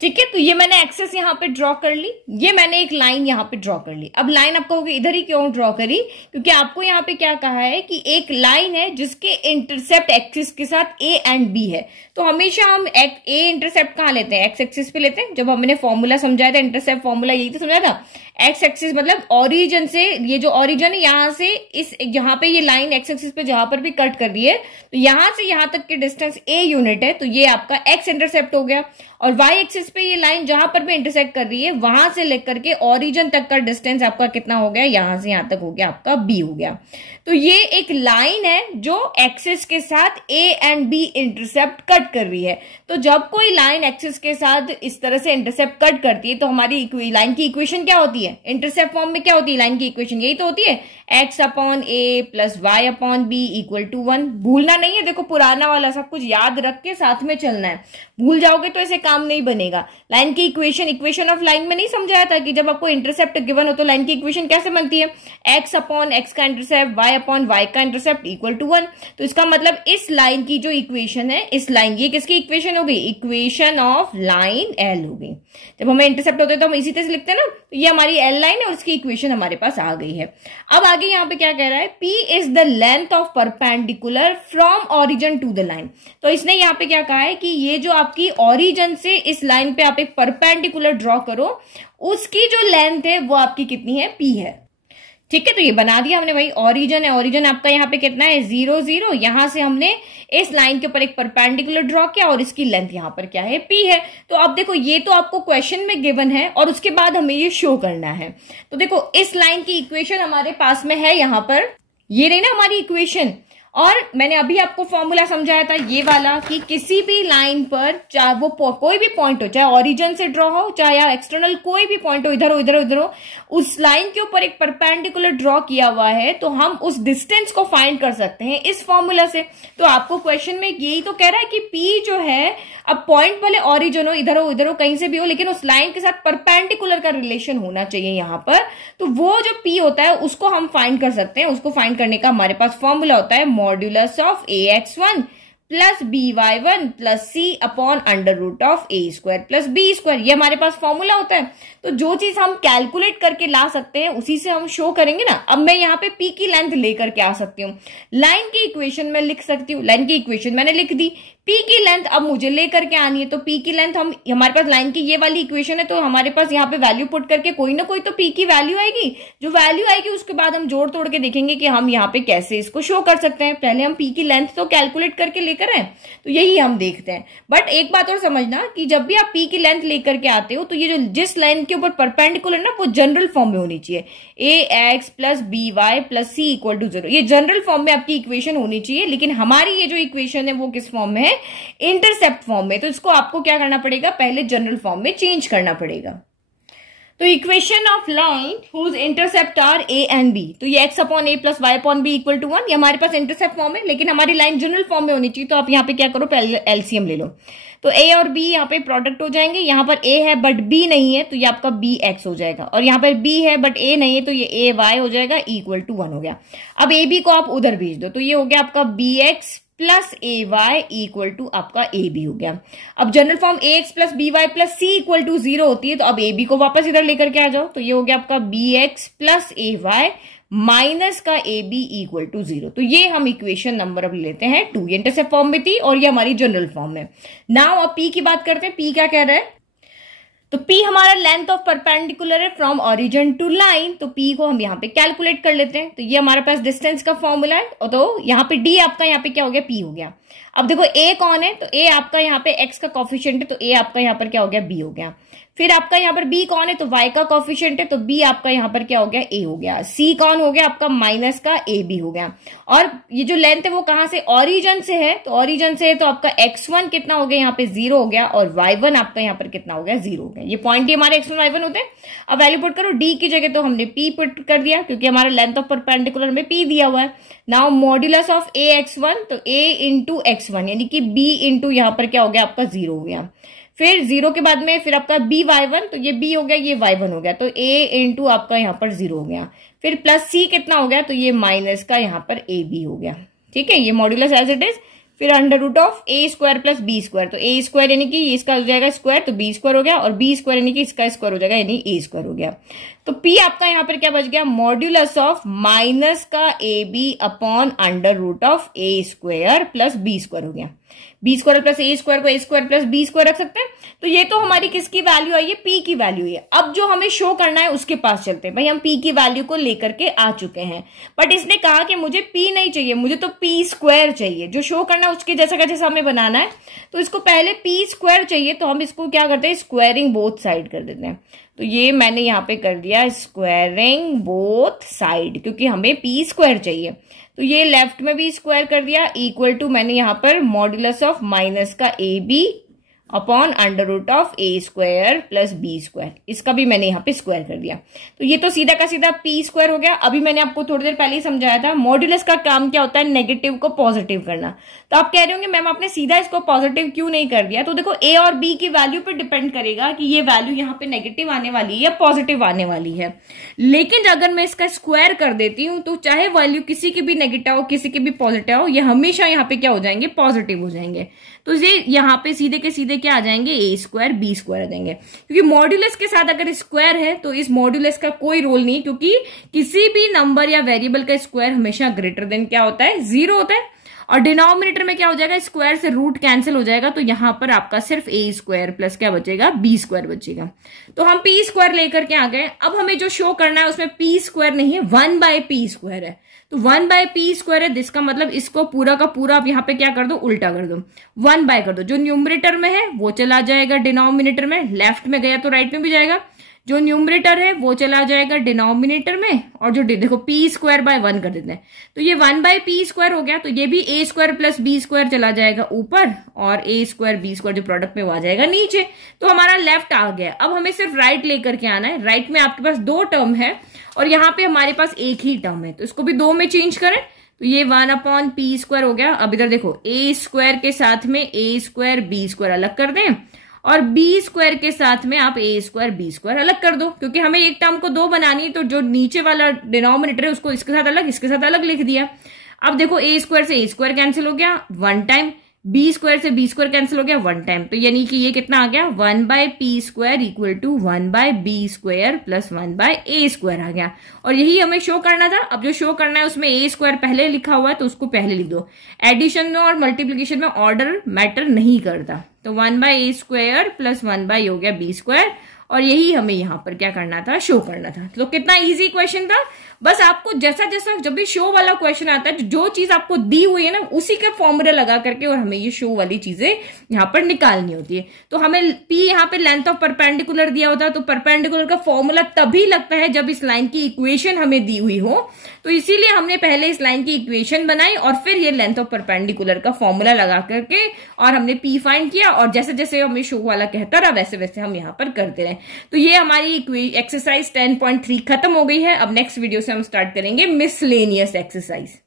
ठीक है, तो ये मैंने एक्सेस यहां पे ड्रॉ कर ली, ये मैंने एक लाइन यहां पे ड्रॉ कर ली। अब लाइन आप कहोगे इधर ही क्यों ड्रॉ करी, क्योंकि आपको यहां पे क्या कहा है कि एक लाइन है जिसके इंटरसेप्ट एक्सिस के साथ ए एंड बी है। तो हमेशा हम ए इंटरसेप्ट कहां लेते हैं, एक्स एक्सिस पे लेते हैं। जब हमने फॉर्मूला समझाया था इंटरसेप्ट फॉर्मूला यही तो समझाया था, एक्स एक्सिस मतलब ओरिजिन से, ये जो ओरिजिन है यहां से इस यहाँ पे ये लाइन एक्स एक्सिस पे जहां पर भी कट कर रही है तो यहां से यहां तक की डिस्टेंस ए यूनिट है, तो ये आपका एक्स इंटरसेप्ट हो गया। और वाई एक्सिस पे ये लाइन जहां पर भी इंटरसेक्ट कर रही है वहां से लेकर के ओरिजिन तक का डिस्टेंस आपका कितना हो गया, यहां से यहां तक हो गया आपका बी हो गया। तो ये एक लाइन है जो एक्सिस के साथ a and b intercept cut कर रही है। तो जब कोई लाइन एक्सिस के साथ इस तरह से इंटरसेप्ट कट करती है तो हमारी लाइन की इक्वेशन क्या होती है, इंटरसेप्ट फॉर्म में क्या होती है लाइन की इक्वेशन, यही तो होती है x upon a plus y upon b equal to 1। भूलना नहीं है, देखो पुराना वाला सब कुछ याद रख के साथ में चलना है, भूल जाओगे तो ऐसे काम नहीं बनेगा। लाइन की इक्वेशन ऑफ लाइन में नहीं समझाया था कि जब आपको इंटरसेप्ट गिवन हो तो लाइन की इक्वेशन कैसे बनती है, एक्स अपॉन एक्स का इंटरसेप्ट वाई अपॉन वाई का इंटरसेप्ट इक्वल टू 1। तो इसका मतलब इस लाइन की जो इक्वेशन है, इस लाइन ये किसकी इक्वेशन हो गई, इक्वेशन ऑफ लाइन एल हो गई। जब हमें इंटरसेप्ट होते हैं तो हम इसी तरह से लिखते हैं ना, तो ये हमारी एल लाइन है और इसकी इक्वेशन हमारे पास आ गई है। अब आगे यहाँ पे क्या कह रहा है, P is the length of perpendicular from origin to the line. तो इसने यहाँ पे क्या कहा है कि ये जो आपकी ओरिजिन से इस लाइन पे आप एक परपेंडिकुलर ड्रॉ करो, उसकी जो लेंथ है वो आपकी कितनी है, P है। ठीक है, तो ये बना दिया हमने भाई, ओरिजिन है, ओरिजिन आपका यहाँ पे कितना है 0 0, यहां से हमने इस लाइन के ऊपर एक परपेंडिकुलर ड्रॉ किया और इसकी लेंथ यहाँ पर क्या है, P है। तो अब देखो ये तो आपको क्वेश्चन में गिवन है और उसके बाद हमें ये शो करना है। तो देखो इस लाइन की इक्वेशन हमारे पास में है, यहाँ पर ये रही ना हमारी इक्वेशन, और मैंने अभी आपको फॉर्मूला समझाया था ये वाला कि किसी भी लाइन पर चाहे वो कोई भी पॉइंट हो, चाहे ओरिजिन से ड्रॉ हो चाहे या एक्सटर्नल कोई भी पॉइंट हो, इधर हो इधर हो इधर हो, उस लाइन के ऊपर एक परपेंडिकुलर ड्रॉ किया हुआ है तो हम उस डिस्टेंस को फाइंड कर सकते हैं इस फॉर्मूला से। तो आपको क्वेश्चन में यही तो कह रहा है कि पी जो है, अब पॉइंट भले ओरिजिन हो इधर हो इधर हो कहीं से भी हो, लेकिन उस लाइन के साथ परपेंडिकुलर का रिलेशन होना चाहिए यहाँ पर। तो वो जो पी होता है उसको हम फाइंड कर सकते हैं। उसको फाइंड करने का हमारे पास फॉर्मूला होता है modulus of ax1 plus by1 plus c upon under root of a square plus b square, ये हमारे पास फॉर्मूला होता है। तो जो चीज हम कैलकुलेट करके ला सकते हैं उसी से हम शो करेंगे ना। अब मैं यहाँ पे p की लेंथ लेकर के आ सकती हूँ, लाइन की इक्वेशन में लिख सकती हूँ, लाइन की इक्वेशन मैंने लिख दी, p की लेंथ अब मुझे लेकर के आनी है। तो p की लेंथ हमारे पास लाइन की ये वाली इक्वेशन है, तो हमारे पास यहाँ पे वैल्यू पुट करके कोई ना कोई तो p की वैल्यू आएगी। जो वैल्यू आएगी उसके बाद हम जोड़ तोड़ के देखेंगे कि हम यहाँ पे कैसे इसको शो कर सकते हैं। पहले हम p की लेंथ तो कैलकुलेट करके लेकर आए, तो यही हम देखते हैं। बट एक बात और समझना कि जब भी आप p की लेंथ लेकर के आते हो तो ये जो जिस लाइन के ऊपर परपेंडिकुलर ना वो जनरल फॉर्म में होनी चाहिए, ax plus by plus c equal to 0, ये जनरल फॉर्म में आपकी इक्वेशन होनी चाहिए। लेकिन हमारी ये जो इक्वेशन है वो किस फॉर्म में है, इंटरसेप्ट फॉर्म में। तो इसको आपको क्या करना पड़ेगा, पहले जनरल फॉर्म में चेंज करना पड़ेगा। तो equation of line whose intercept are a and b, तो ये x upon a plus y upon b equal to 1, ये हमारे पास इंटरसेप्ट फॉर्म है, लेकिन हमारी लाइन जनरल फॉर्म में होनी चाहिए। तो आप यहाँ पे क्या करो, पहले एलसीएम ले लो। तो a और b यहाँ पे प्रोडक्ट हो जाएंगे, यहाँ पर a है बट b नहीं है तो ये आपका bx हो जाएगा, और यहाँ पर b है बट a नहीं है तो ये ay हो जाएगा इक्वल टू 1 हो गया। अब a b को आप उधर भेज दो तो ये हो गया आपका bx plus a y equal to आपका ए बी हो गया। अब general form a x plus B Y plus C equal to 0 होती है, तो अब ए बी को वापस इधर लेकर के आ जाओ, तो ये हो गया आपका B x plus a Y minus का ए बी इक्वल टू 0। तो ये हम इक्वेशन नंबर अब लेते हैं 2, ये इंटरसेप्ट फॉर्म में थी और ये हमारी जनरल फॉर्म में। नाउ अब पी की बात करते हैं, पी क्या कह रहा है, तो P हमारा लेंथ ऑफ परपेंडिकुलर है फ्रॉम ओरिजिन टू लाइन, तो P को हम यहाँ पे कैलकुलेट कर लेते हैं। तो ये हमारे पास डिस्टेंस का फॉर्मूला है, और तो यहाँ पे D आपका यहाँ पे क्या हो गया, P हो गया। अब देखो A कौन है, तो A आपका यहाँ पे X का कोफिशिएंट है, तो A आपका यहाँ पर क्या हो गया, B हो गया। फिर आपका यहाँ पर b कौन है, तो y का कोफिशिएंट है, तो b आपका यहाँ पर क्या हो गया, a हो गया। c कौन हो गया आपका, माइनस का ab हो गया। और ये जो लेंथ है वो कहां से, ओरिजिन से है, तो ओरिजिन से है तो आपका x1 कितना हो गया यहाँ पे 0 हो गया, और y1 आपका यहाँ पर कितना हो गया, 0 हो गया। ये पॉइंट ही हमारे x1 y1 होते हैं। अब वैल्यू पुट करो, d की जगह तो हमने p पुट कर दिया क्योंकि हमारा लेंथ ऑफ परपेंडिकुलर में p दिया हुआ है। Now modulus of a x1, तो a इंटू x1 यानी कि b इंटू यहाँ पर क्या हो गया आपका 0 हो गया। फिर 0 के बाद में फिर आपका b y1, तो ये b हो गया, ये y1 हो गया, तो a इंटू आपका यहाँ पर 0 हो गया। फिर प्लस c कितना हो गया, तो ये माइनस का यहाँ पर ab हो गया। ठीक है, ये मॉड्यूलस एज इट इज। फिर under root of a square plus b square, तो a स्क्वायर यानी कि इसका हो जाएगा स्क्वायर, तो b स्क्वायर हो गया, और b स्क्वायर यानी कि इसका स्क्वायर हो जाएगा, यानी a स्क्वायर हो गया। तो p आपका यहाँ पर क्या बच गया, मॉड्यूलस ऑफ माइनस का ab upon under root of a square plus b square हो गया। B square plus A square को A square plus B square रख सकते हैं। तो ये तो हमारी किसकी वैल्यू आई है, पी की वैल्यू है। अब जो हमें शो करना है उसके पास चलते हैं। भाई हम पी की वैल्यू को लेकर के आ चुके हैं, बट इसने कहा कि मुझे पी नहीं चाहिए, मुझे तो पी स्क्वायर चाहिए। जो शो करना है उसके जैसा का जैसा हमें बनाना है, तो इसको पहले पी स्क्वायर चाहिए, तो हम इसको क्या करते हैं, स्क्वायरिंग बोथ साइड कर देते हैं। तो ये मैंने यहाँ पे कर दिया स्क्वायरिंग बोथ साइड, क्योंकि हमें पी स्क्वायर चाहिए। तो ये लेफ्ट में भी स्क्वायर कर दिया, इक्वल टू मैंने यहाँ पर मॉड्यूलस ऑफ माइनस का A B upon under root of A square plus B square, इसका भी मैंने यहाँ पे स्क्वायर कर दिया। तो ये तो सीधा का सीधा पी स्क्वायर हो गया। अभी मैंने आपको थोड़ी देर पहले ही समझाया था, मॉड्यूलस का काम क्या होता है, नेगेटिव को पॉजिटिव करना। तो आप कह रहे होंगे मैम आपने सीधा इसको पॉजिटिव क्यों नहीं कर दिया। तो देखो ए और बी की वैल्यू पे डिपेंड करेगा कि ये वैल्यू यहाँ पे नेगेटिव आने वाली है या पॉजिटिव आने वाली है। लेकिन अगर मैं इसका स्क्वायर कर देती हूँ, तो चाहे वैल्यू किसी की भी नेगेटिव हो किसी की भी पॉजिटिव हो, ये हमेशा यहाँ पे क्या हो जाएंगे, पॉजिटिव हो जाएंगे। तो ये यहाँ पे सीधे के सीधे क्या आ जाएंगे, ए स्क्वायर बी स्क्वायर आ जाएंगे। क्योंकि मॉड्यूलस के साथ अगर स्क्वायर है तो इस मॉड्यूलस का कोई रोल नहीं, क्योंकि किसी भी नंबर या वेरिएबल का स्क्वायर हमेशा ग्रेटर देन क्या होता है, 0 होता है। और डिनोमिनेटर में क्या हो जाएगा, स्क्वायर से रूट कैंसिल हो जाएगा, तो यहां पर आपका सिर्फ ए स्क्वायर प्लस क्या बचेगा, बी स्क्वायर बचेगा। तो हम पी स्क्वायर लेकर के आ गए। अब हमें जो शो करना है उसमें पी स्क्वायर नहीं है, 1 बाय पी स्क्वायर है। तो 1 बाय पी स्क्वायर है, जिसका मतलब इसको पूरा का पूरा आप यहाँ पे क्या कर दो, उल्टा कर दो, 1 बाय कर दो। जो न्यूमरेटर में है वो चला जाएगा डिनोमिनेटर में, लेफ्ट में गया तो राइट में भी जाएगा। जो न्यूमरेटर है वो चला जाएगा डिनोमिनेटर में, और जो देखो पी स्क्वायर बाय 1 कर देते हैं, तो ये 1 बाय पी स्क्वायर हो गया। तो ये भी ए स्क्वायर प्लस बी स्क्वायर चला जाएगा ऊपर, और ए स्क्वायर बी स्क्वायर जो प्रोडक्ट में वो आ जाएगा नीचे। तो हमारा लेफ्ट आ गया। अब हमें सिर्फ राइट लेकर के आना है। राइट में आपके पास 2 टर्म है और यहाँ पे हमारे पास एक ही टर्म है, तो इसको भी 2 में चेंज करें। तो ये 1 अपॉन पी स्क्वायर हो गया। अब इधर देखो, ए स्क्वायर के साथ में ए स्क्वायर बी स्क्वायर अलग कर दें, और बी स्क्वायर के साथ में आप ए स्क्वायर बी स्क्वायर अलग कर दो, क्योंकि हमें एक टर्म को 2 बनानी है। तो जो नीचे वाला डिनोमिनेटर है उसको इसके साथ अलग, इसके साथ अलग लिख दिया। अब देखो, ए स्क्वायर से ए स्क्वायर कैंसिल हो गया 1 टाइम, बी स्क्वायर से बी स्क्वायर कैंसिल हो गया 1 टाइम। तो यानी कि ये कितना आ गया, 1 by P square equal to 1 by B square plus 1 by A square आ गया। और यही हमें शो करना था। अब जो शो करना है उसमें ए स्क्वायर पहले लिखा हुआ है, तो उसको पहले लिख दो। एडिशन में और मल्टीप्लीकेशन में ऑर्डर मैटर नहीं करता। तो 1 by A square plus 1 bye हो गया बी स्क्वायर, और यही हमें यहाँ पर क्या करना था, शो करना था। तो कितना इजी क्वेश्चन था। बस आपको जैसा जैसा जब भी शो वाला क्वेश्चन आता है, जो चीज आपको दी हुई है ना, उसी का फॉर्मूला लगा करके और हमें ये शो वाली चीजें यहाँ पर निकालनी होती है। तो हमें पी यहाँ पे लेंथ ऑफ परपेंडिकुलर दिया होता है, तो परपेंडिकुलर का फॉर्मूला तभी लगता है जब इस लाइन की इक्वेशन हमें दी हुई हो। तो इसीलिए हमने पहले इस लाइन की इक्वेशन बनाई और फिर ये लेंथ ऑफ परपेंडिकुलर का फॉर्मूला लगा करके और हमने पी फाइंड किया, और जैसे जैसे हमें शो वाला कहता रहा वैसे वैसे हम यहाँ पर करते रहे। तो ये हमारी एक्सरसाइज 10.3 खत्म हो गई है। अब नेक्स्ट वीडियो से हम स्टार्ट करेंगे मिसलेनियस एक्सरसाइज।